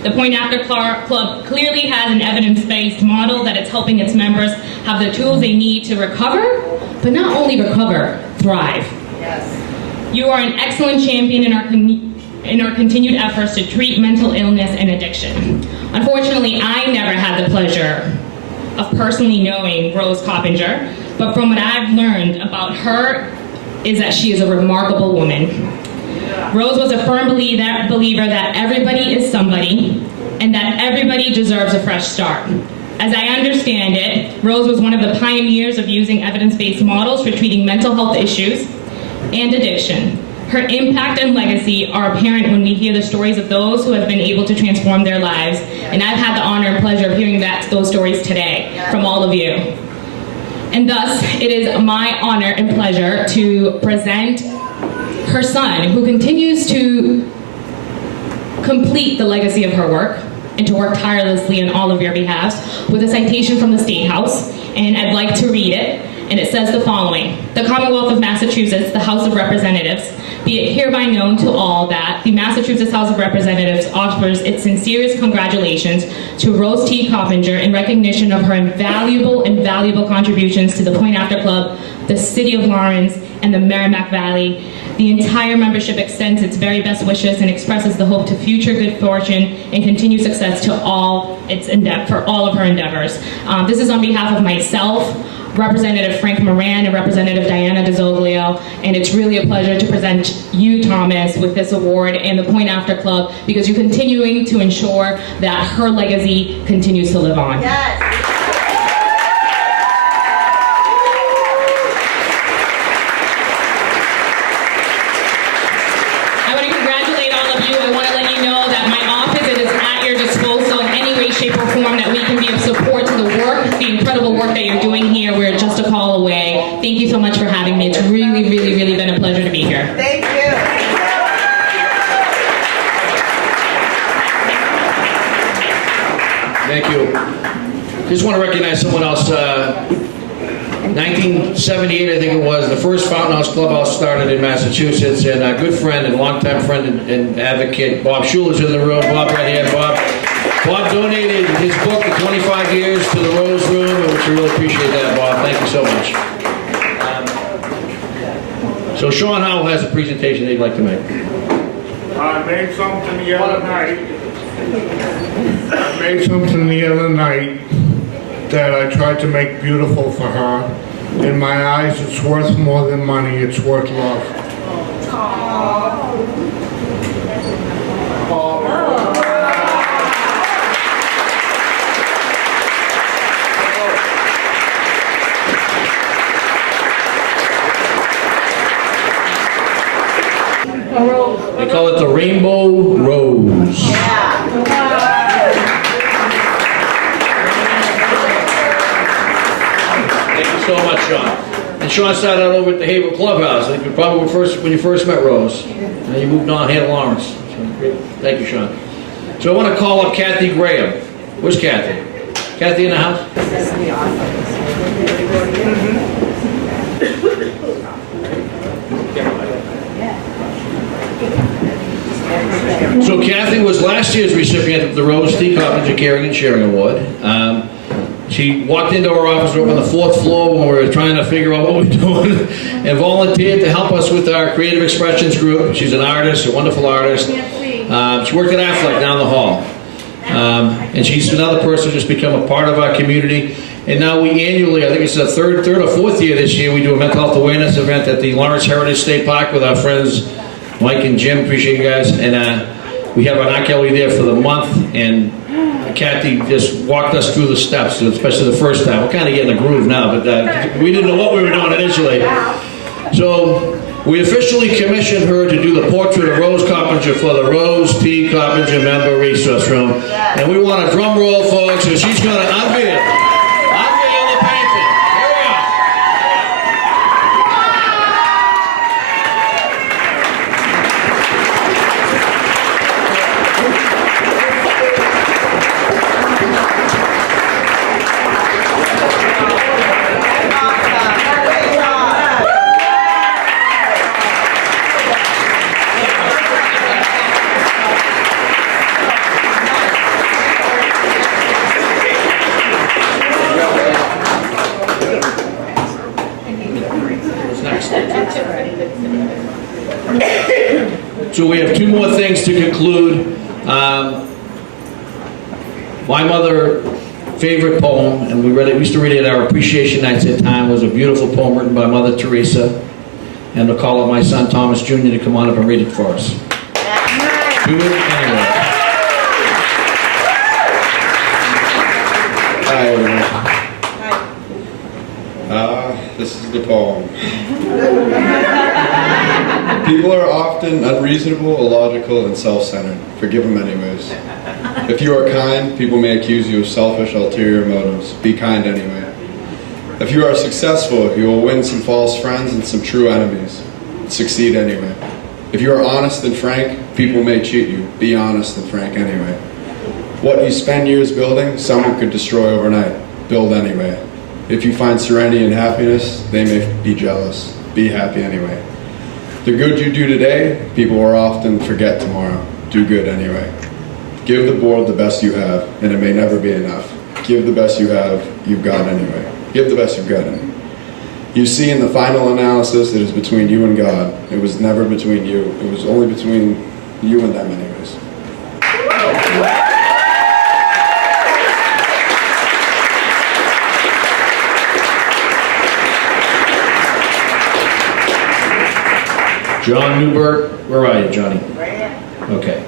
The Point After Club clearly has an evidence-based model that it's helping its members have the tools they need to recover, but not only recover, thrive. Yes. You are an excellent champion in our continued efforts to treat mental illness and addiction. Unfortunately, I never had the pleasure of personally knowing Rose Coppinger, but from what I've learned about her is that she is a remarkable woman. Rose was a firm believer that everybody is somebody and that everybody deserves a fresh start. As I understand it, Rose was one of the pioneers of using evidence-based models for treating mental health issues and addiction. Her impact and legacy are apparent when we hear the stories of those who have been able to transform their lives, and I've had the honor and pleasure of hearing those stories today from all of you. And thus, it is my honor and pleasure to present her son, who continues to complete the legacy of her work and to work tirelessly on all of your behalves, with a citation from the State House, and I'd like to read it, and it says the following. The Commonwealth of Massachusetts, the House of Representatives, be it hereby known to all that the Massachusetts House of Representatives offers its sincerest congratulations to Rose T. Coppinger in recognition of her invaluable contributions to the Point After Club, the City of Lawrence, and the Merrimack Valley. The entire membership extends its very best wishes and expresses the hope to future good fortune and continued success to for all of her endeavors. This is on behalf of myself, Representative Frank Moran, and Representative Diana DeZoglio, and it's really a pleasure to present you, Thomas, with this award and the Point After Club, because you're continuing to ensure that her legacy continues to live on. Yes. Work that you're doing here. We're just a call away. Thank you so much for having me. It's really, really, really been a pleasure to be here. Thank you. Thank you. Just want to recognize someone else. 1978, I think it was, the first Fountain House Clubhouse started in Massachusetts, and a good friend and longtime friend and advocate, Bob Schuler's in the room. Bob, right here, Bob. Bob donated his book for 25 years to the Rose Room, which we really appreciate that, Bob. Thank you so much. So Sean Howell has a presentation he'd like to make. I made something the other night that I tried to make beautiful for her. In my eyes, it's worth more than money. It's worth love. They call it the Rainbow Rose. Thank you so much, Sean. And Sean started out over at the Havel Clubhouse. I think you probably were when you first met Rose. And you moved on here to Lawrence. So, thank you, Sean. So I want to call up Kathy Graham. Where's Kathy? Kathy in the house? So Kathy was last year's recipient of the Rose T. Coppinger Caring and Sharing Award. She walked into our office up on the 4th floor when we were trying to figure out what we were doing and volunteered to help us with our Creative Expressions group. She's an artist, a wonderful artist. She worked at Affleck down the hall. And she's another person who's just become a part of our community. And now we annually, I think it's the third or fourth year this year, we do a mental health awareness event at the Lawrence Heritage State Park with our friends Mike and Jim. Appreciate you guys. And we have an Aunt Kelly there for the month, and Kathy just walked us through the steps, especially the first time. We're kind of getting a groove now, but we didn't know what we were doing initially. So we officially commissioned her to do the portrait of Rose Coppinger for the Rose T. Coppinger Member Resource Room. And we want a drum roll, folks, and she's going to unveil the painting. Here we go. So we have two more things to conclude. My mother favorite poem, and we used to read it at our appreciation nights at time, was a beautiful poem written by Mother Teresa. And we'll call up my son Thomas Jr. to come on up and read it for us. Do it anyway. Hi everyone. This is the poem. People are often unreasonable, illogical, and self-centered. Forgive them anyways. If you are kind, people may accuse you of selfish, ulterior motives. Be kind anyway. If you are successful, you will win some false friends and some true enemies. Succeed anyway. If you are honest and frank, people may cheat you. Be honest and frank anyway. What you spend years building, someone could destroy overnight. Build anyway. If you find serenity and happiness, they may be jealous. Be happy anyway. The good you do today, people will often forget tomorrow. Do good anyway. Give the world the best you have, and it may never be enough. Give the best you have, you've got anyway. Give the best you've got anyway. You see, in the final analysis, it is between you and God. It was never between you. It was only between you and them anyways. John Newbert, where are you, Johnny? Okay.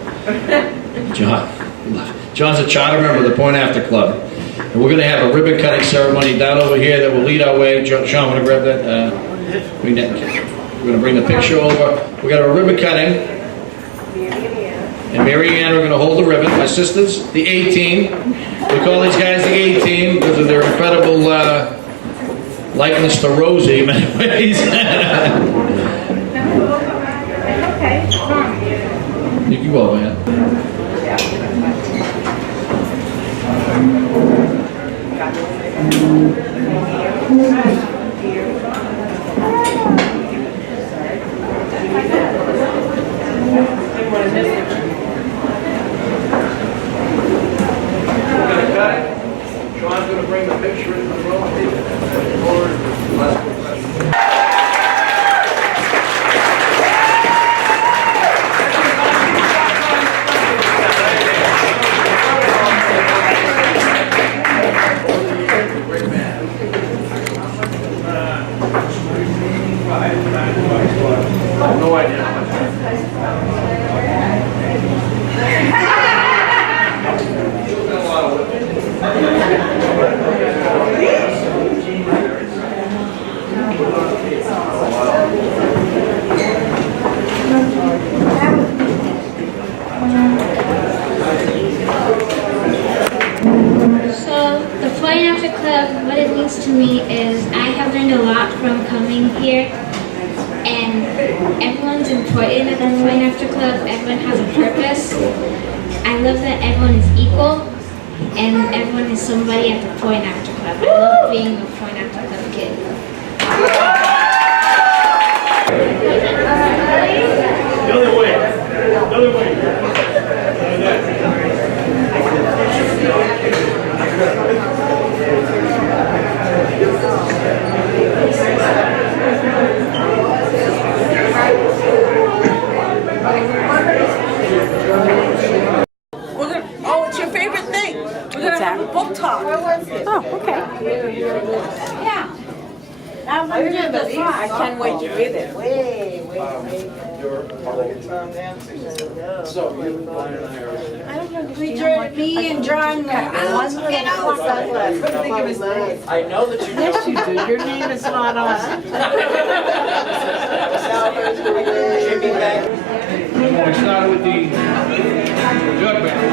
John's a charter member of the Point After Club. And we're going to have a ribbon cutting ceremony down over here that will lead our way. Sean, want to grab that? We're going to bring the picture over. We're going to have a ribbon cutting. And Mary Ann are going to hold the ribbon. My sisters, the A-Team. We call these guys the A-Team because of their incredible likeness to Rosie in many ways. You can go, man. Sean's going to bring the picture into the room. No idea how much. So the Flying After Club, what it means to me is I have learned a lot from coming here, and everyone's important at the Flying After Club. Everyone has a purpose. I love that everyone is equal, and everyone is somebody at the Flying After Club. I love being a Flying After Club kid. The other way. The other way. Oh, it's your favorite thing. We're gonna have a book talk. Oh, okay. Yeah. I can't wait to read it. Way. Me and John, I know that you Yes, you do. Your name is not on it. We started with the jug band.